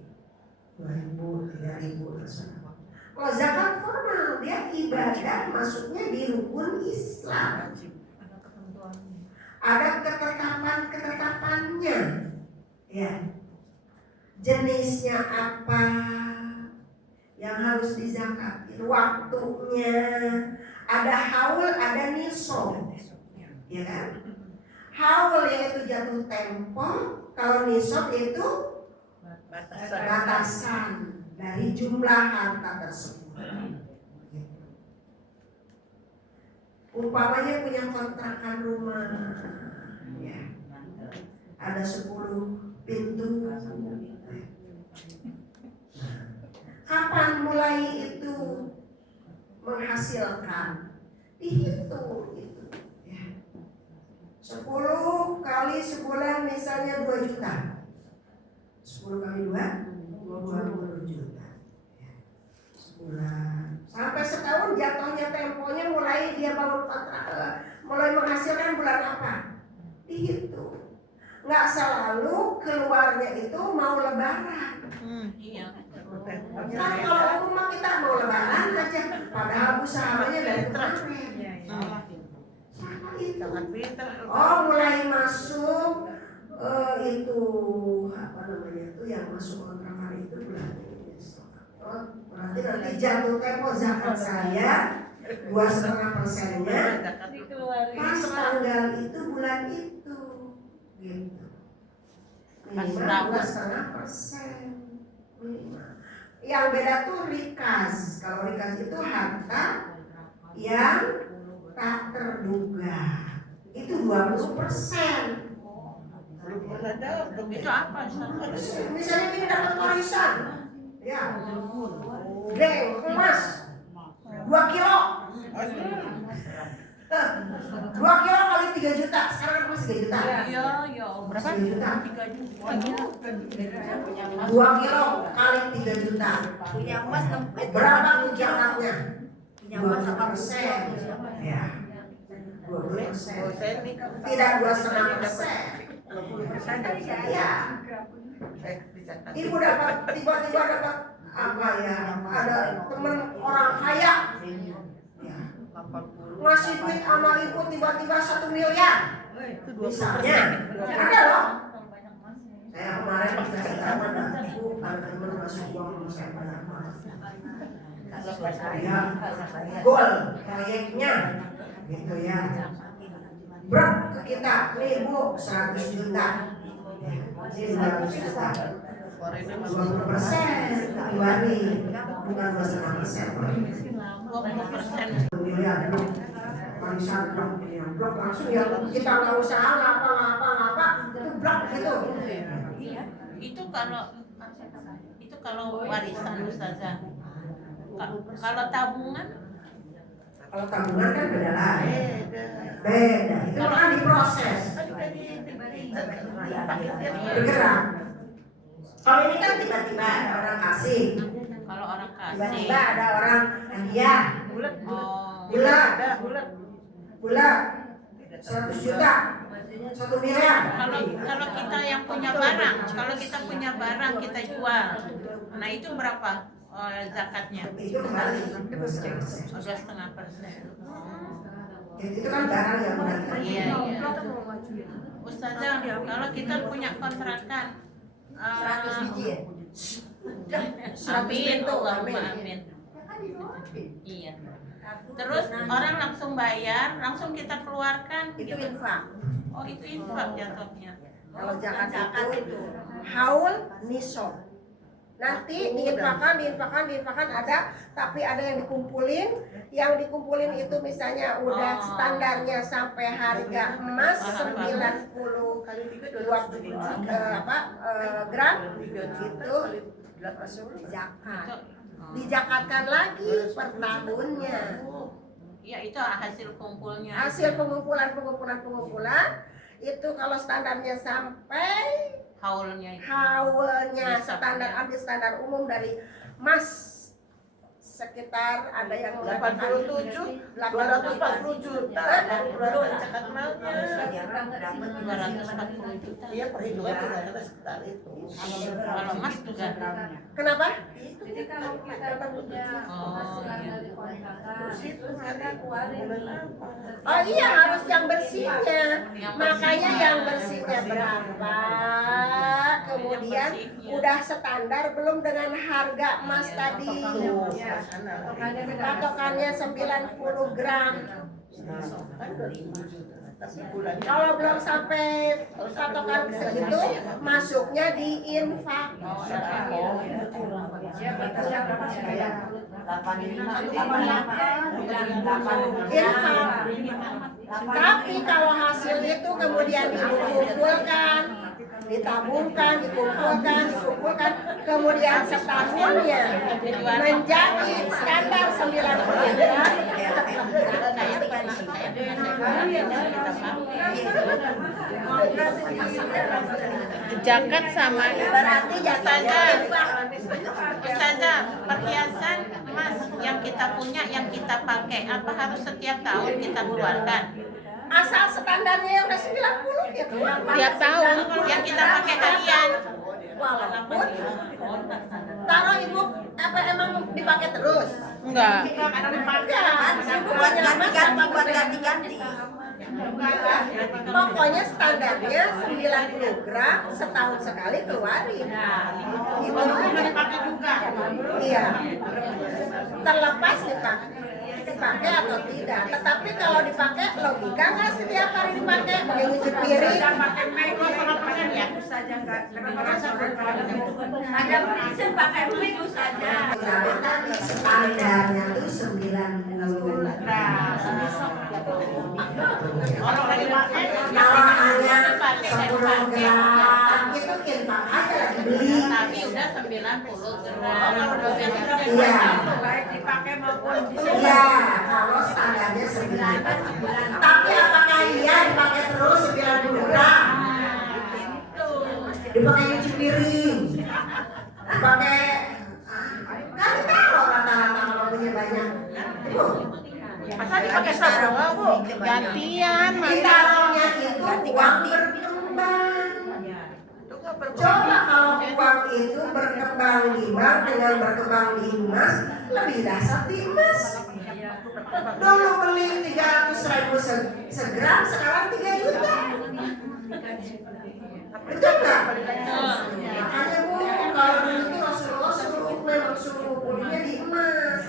2.000, 3.000 tersebut. Kalau zakat formal, dia ibadah, maksudnya di rukun Islam. Ada ketetapannya, ya. Jenisnya apa yang harus dizakatin, waktunya. Ada haul, ada nisab, ya kan? Haul yaitu jatuh tempo, kalau nisab itu batasan dari jumlah harta tersebut. Umpamanya punya kontrakan rumah, ya, ada 10 pintu. Kapan mulai itu menghasilkan? Dihitung itu. Ya. 10 kali sebulan misalnya 2 juta. 10 kali 2, 20 juta. Ya. Sebulan. Sampai setahun jatuhnya temponya mulai dia bangun kontrak, mulai menghasilkan bulan apa? Dihitung. Nggak selalu keluarnya itu mau lebaran. Iya. Nah, kalau rumah kita mau lebaran aja, padahal usahanya dari kemarin. Sama itu. Oh, mulai masuk itu apa namanya itu yang masuk kontrakan itu bulan ini. Oh, berarti nanti jatuh tempo zakat saya 2,5%-nya pas tanggal itu bulan itu, gitu. Minimal 2,5% minimal. Yang beda tuh rikas. Kalau rikas itu harta yang tak terduga. Itu 20%. Itu apa? Misalnya ini dapat warisan, ya, deng emas 2 kilo, 2 kilo kali 3 juta. Sekarang kan masih 3 juta. Iya, iya. Berapa? 3 juta. 3 juta. 2 kilo kali 3 juta. Punya emas tempat. Berapa tunjangannya? Punya emas 20%. Ya. 20%. Dosen nih kan. Tidak 2,5%. 20% dari saya. Ya. Bisa kan. Ibu dapat tiba-tiba dapat apa ya? Ada teman orang kaya. Ya. 80. Ngasih duit sama ibu tiba-tiba 1 miliar. Itu Misalnya, ada loh. Saya kemarin dikasih tahu ada ibu, ada teman ngasih uang sama saya banyak banget. Ya, goal proyeknya, gitu ya. Berat ke kita, nih bu 100 juta. Ini 200 juta. 20% keluarin, bukan 2,5%. 20%. Miliar blok, warisan blok, ya blok langsung ya kita nggak usaha ngapa itu blok gitu. Itu kalau warisan Ustazah. Kalau tabungan Kalau tabungan kan beda lain, beda. Itu kan diproses, bergerak. Kalau ini kan tiba-tiba ada orang kasih, kalau orang kasih. tiba-tiba ada orang hadiah, Oh. bulat 100 juta, 1 miliar. Kalau kita yang punya barang, kita jual. Nah, itu berapa zakatnya? Itu kembali 2,5%. 2,5%. Itu kan barang yang udah kita Iya, iya. Ustazah, kalau kita punya kontrakan 100 biji ya? Amin, Allahumma amin. Iya. Terus orang langsung bayar, langsung kita keluarkan. Itu gitu. infak. Oh, itu infak jatuhnya. Kalau zakat itu haul nisab. Nanti diinfakkan ada, tapi ada yang dikumpulin. Yang dikumpulin itu misalnya udah standarnya sampai harga emas 92 gram itu zakat. Dijakatkan lagi per tahunnya. Ya, itu hasil kumpulnya. Hasil pengumpulan itu kalau standarnya sampai Haulnya itu. haulnya Bisa. ambil standar umum dari emas sekitar ada yang 87, 240 juta. Baru zakat malnya. 240 juta. Iya, perhitungan kita ada sekitar itu. Kalau emas juga. Kenapa? Jadi kalau kita punya penghasilan dari kontrakan, terus kita keluarin Oh iya, harus yang bersihnya. Makanya yang bersihnya berapa? Kemudian udah standar belum dengan harga emas tadi. Patokannya 90 gram. Kalau belum sampai patokan segitu, masuknya di infak. Infak. Tapi kalau hasil itu kemudian dikumpulkan, ditabungkan, dikumpulkan, kemudian setahunnya menjadi standar 90 gram. zakat sama Berarti Ustazah, perhiasan emas yang kita punya, yang kita pakai, apa harus setiap tahun kita keluarkan? asal standarnya yang udah 90 ya tiap tahun. Yang kita pakai harian. walaupun taruh ibu apa emang dipakai terus? Enggak. Ibu buat ganti-ganti. Pokoknya standarnya 90 gram setahun sekali keluarin. Itu dipakai juga. Iya. Terlepas dipakai atau tidak. Tetapi kalau dipakai logika nggak setiap hari dipakai pakai nyuci piring. ada prinsip pakai mik saja. Standarnya tuh 90 gram. Kalau hanya 10 gram itu infak aja lagi beli. Tapi udah 90 gram. Iya. Baik dipakai maupun Iya, Allah standarnya 9. Tapi apakah iya dipakai terus 90 gram? Dipakai nyuci piring, dipakai kan tahu rata-rata kalau punya banyak. Masa dipakai semua, Bu? Gantian, Mas. Ditaruhnya itu uang berkembang. Coba kalau uang itu berkembang di bank dengan berkembang di emas, lebih dahsyat di emas. Dulu beli 300.000 segram, sekarang 3 juta. Betul nggak? Makanya Bu, kalau dulu itu Rasulullah suruh belinya di emas,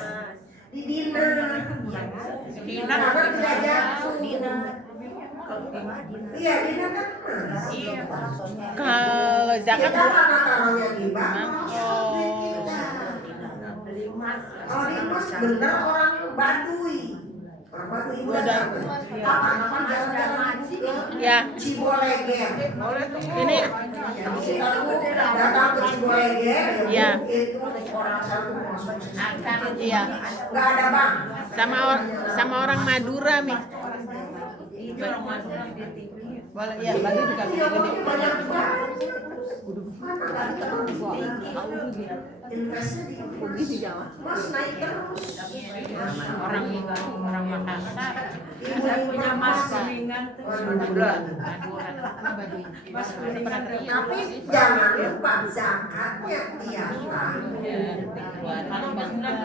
di dinar. Karena tidak jatuh. Iya, dinar kan emas. Kalau zakat Kita karena taruhnya di bank, Oh. kalau di emas bener orang Baduy. Orang Baduy itu kapan-kapan jalan-jalan ya Ciboleger. ini Lalu datang ke Ciboleger, Ya. itu orang satu masuk. iya Nggak ada bank. sama orang Madura nih. Boleh ya, bagi juga Iya, banyak banget. Investnya di emas naik terus. Orang Makassar. Saya punya emas kuningan tuh. Tapi jangan lupa zakatnya tiap tahun.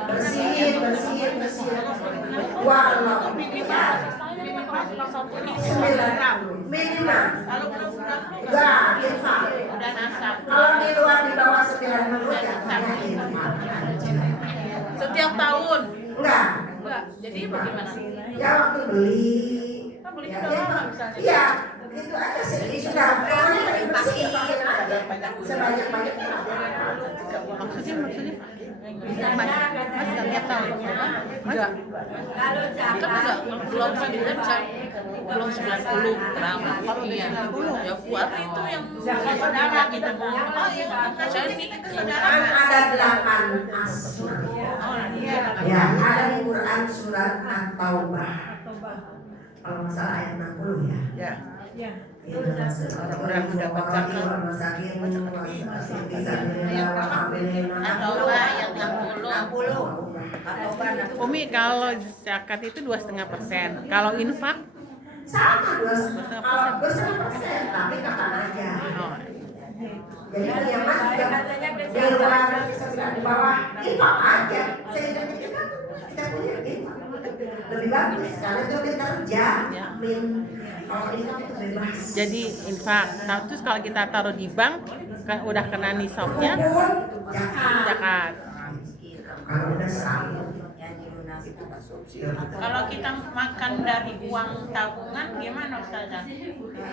Bersihin. Walau tidak 9 minimal. Enggak, infak. Udah nasab. Kalau di luar di bawah 90 jangan infak. Setiap tahun. Enggak. Jadi bagaimana? Ya waktu beli. Belinya Ya, udah lama ya, misalnya. iya, itu aja sih. Sudah, pokoknya dari bersih pakai aja. Sebanyak-banyaknya. Maksudnya Mas nggak lihat tahu enggak Kalau Kan zakat belum 9 jam. Belum 90 gram. Iya. Ya buat itu yang saudara kita mau. Oh iya, saya ini ke saudara. Kan ada 8 asma. Ya, ada di Quran surat At-Taubah. Kalau nggak salah ayat 60 ya. Ya. Orang mendapat zakat. Atau yang 60. Umi kalau zakat itu 2,5%. Kalau infak Sama 2,5%, tapi kapan aja. oh, Jadi yang mas juga di luar di bawah infak aja. Sehingga kita punya infak lebih bagus karena itu kita kerja. Kalau infak itu bebas. jadi infak. Nah, terus kalau kita taruh di bank kan udah kena nisabnya Pun zakat. zakat. Kalau udah setahun. Kalau kita makan dari uang tabungan gimana Ustazah?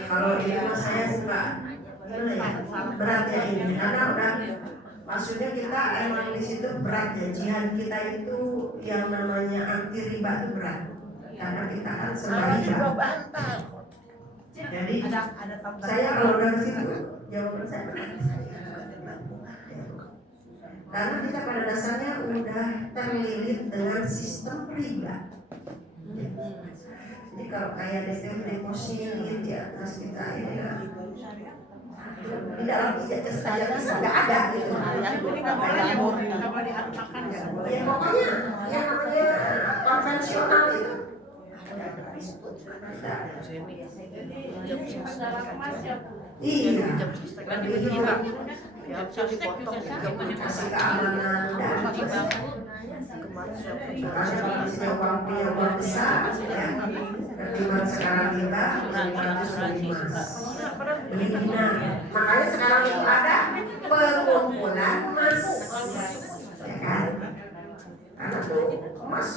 Kalau di rumah saya suka berat ya ini karena udah maksudnya kita emang di situ berat ya, jihad kita itu yang namanya anti riba itu berat karena kita kan sembari jadi saya kalau dari situ jawaban saya berat. Karena kita pada dasarnya udah terlilit dengan sistem riba. Jadi kalau kayak deposit ya terus kita ini di dalam ijazah saja nggak ada gitu. Ya pokoknya yang namanya konvensional itu. Iya. Sostek juga sama. Kasih keamanan dan kemarin uang besar ya. Ketimbang sekarang kita beli dinar. Makanya sekarang itu ada pengumpulan emas, ya kan? Karena tuh emas,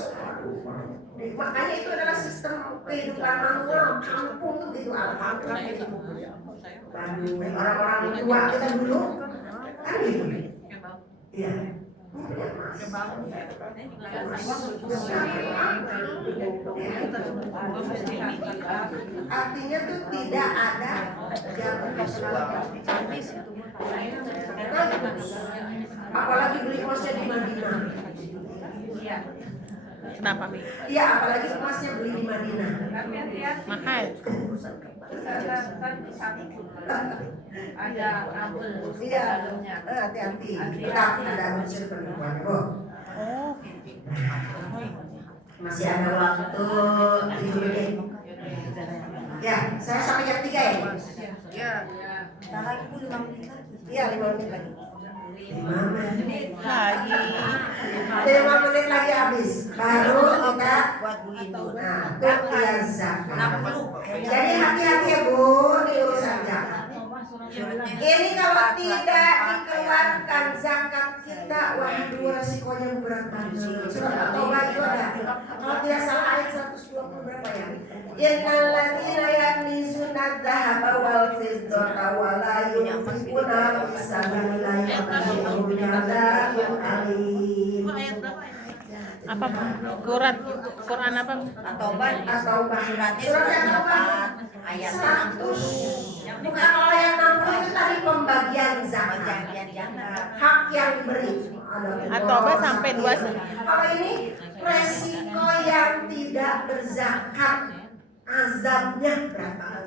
makanya itu adalah sistem kehidupan manual. Kampung tuh gitu, alhamdulillah gitu. Orang-orang tua kita dulu kan gitu. Iya. Artinya tuh tidak ada jam habis itu. Apalagi beli emasnya di Madinah. Kenapa? Iya, apalagi emasnya beli di Madinah. Mahal. Ada kabel Iya, hati-hati. Tetap ada unsur penipuan, Bu. Oh. Masih ada waktu 7 menit. Ya, saya sampai jam 3 ya. Ya. Iya, 5 menit lagi. 5 menit Lagi. 5 menit lagi habis. Baru kita buat begitu. Nah, itu ya zakat. Jadi hati-hati ya Bu di urusan zakat. Ini kalau tidak dikeluarkan zakat kita, waduh resikonya berat banget. Surat At-Taubah itu ada. Kalau tidak salah ayat 120 berapa ya? Innal ladzina yaknizuna adz-dzahaba wal fiddata wa la yunfiquna fi sabilillahi fabashshirhum bi'adzabin alim. Apa? Quran apa? At-Taubah surat At-Taubah ayat 100. Bukan ayat 60 itu tadi pembagian zakat. Hak yang diberi. At-Taubah sampai 2. Kalau ini resiko yang tidak berzakat, azabnya berapa?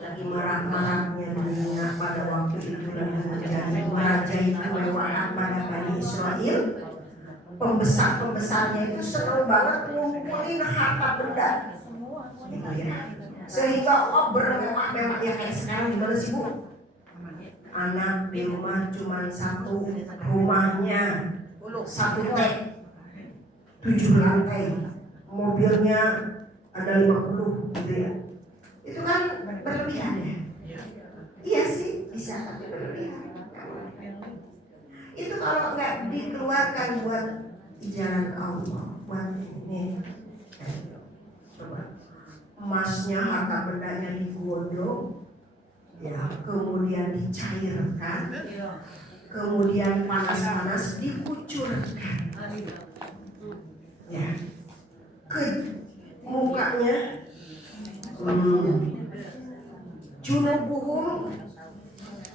Lagi marah-marahnya dunia pada waktu itu dan menjadi merajai kemewahan pada Bani Israel. Pembesar-pembesarnya itu senang banget ngumpulin harta benda, gitu ya. Sehingga bermewah-mewah ya kayak sekarang gimana sih Bu? Anak di rumah cuma satu, rumahnya 1 tek 7 lantai, mobilnya ada 50 gitu ya. Itu kan berlebihan ya. Iya sih bisa, tapi berlebihan. Itu kalau nggak dikeluarkan buat jalan Allah, buat ini, coba emasnya harta bendanya digodok, ya kemudian dicairkan, kemudian panas-panas dikucurkan, ya ke mukanya, junubuhum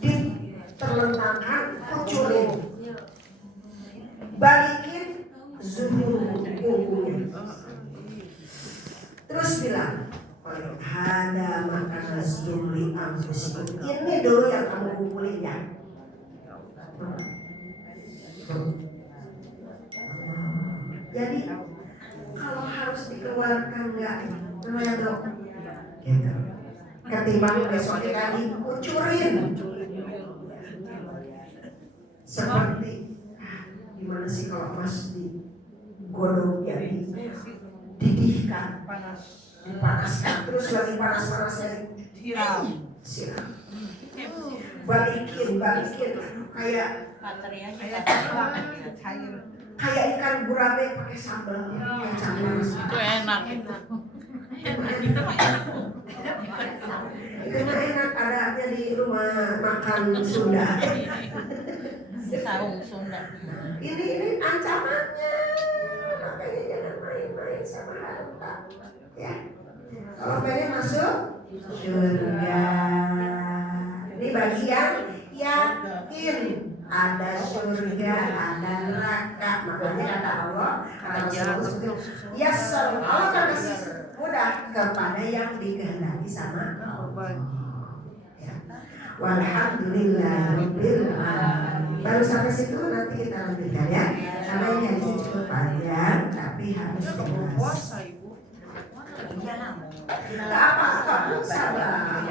diterlentangkan, kucurin, balikin zuhur punggungnya, terus bilang ada makanan jumli anfusikum, ini dulu yang kamu kumpulin ya. Jadi kalau harus dikeluarkan nggak redok gitu. Ketimbang besok kita dikucurin seperti gimana sih kalau emas digodok ya, dididihkan, dipanaskan, terus lagi panas-panasnya siram, balikin kayak ikan gurame pakai sambal kacang manis. Itu enak. Itu enak, adanya di rumah makan Sunda. Sarung Sunda. Ini ancamannya, makanya jangan main-main sama harta, ya. Kalau pengen masuk surga, ini bagi yang yakin ada surga, ada neraka. Makanya kata Allah, ya Allah kan kasih mudah kepada yang dikehendaki sama Allah. Ya. Walhamdulillahirabbil alamin. Baru sampai situ, nanti kita lanjutkan ya. Karena ini hadisnya cukup panjang, tapi harus jelas. Gak apa-apa, sabar.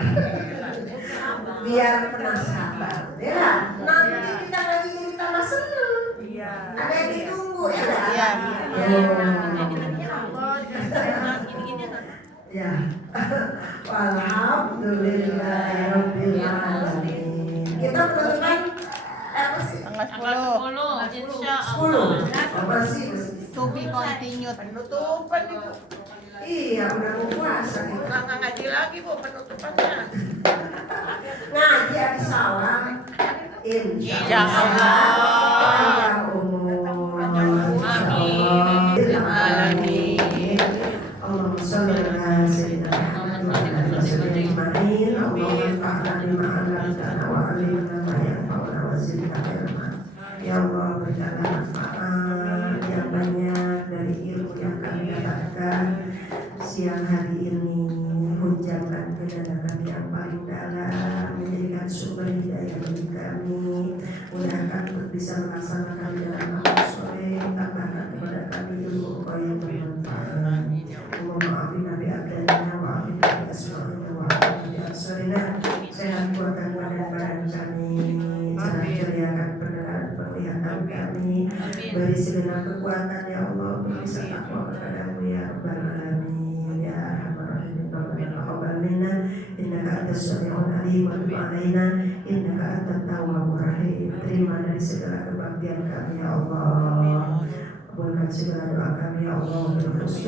Biar pernah sabar. Ya, nanti kita lagi jadi tambah seneng. Ada yang ditunggu ya. Iya. Ya. Walhamdulillahirabbil alamin. Kita menentukan apa sih? Tanggal 10. 10, insya 10. Apa sih? To be continued. Penutupan itu. Iya, udah mau puasa nih. Nggak ngaji lagi Bu penutupannya. Ngaji habis salam. Insya Insya Allah. Panjang umur. Alamin. Allahumma sholli ala sayyidina Muhammad wa ala alihi ajma'in. Allahumma anfa'na bima 'allamtana wa 'allimna ma yanfa'una wa zidna ilma. Ya Allah, berikanlah manfaat berikan sumber hidayah bagi kami, mudahkan untuk bisa melaksanakan dalam amal soleh, tambahkan kepada kami ilmu yang bermanfaat. Maafin Nabi Abdalina, maafin Nabi Asma'ina, maafin Nabi Absalina. Sehat kuatkan badan kami, cerah ceriakan pendengaran penglihatan kami, beri segenap kekuatan ya Allah, beri takwa kepadamu ya Rabbal Alamin ya Arhamar Rahimin. Rabbana taqabbal minna innaka antas samiul alim wa tub alaina innaka antat tawwabur rahim. Terima dari segala kebaktian kami ya Allah, kabulkan segala doa kami ya Allah, bil khusus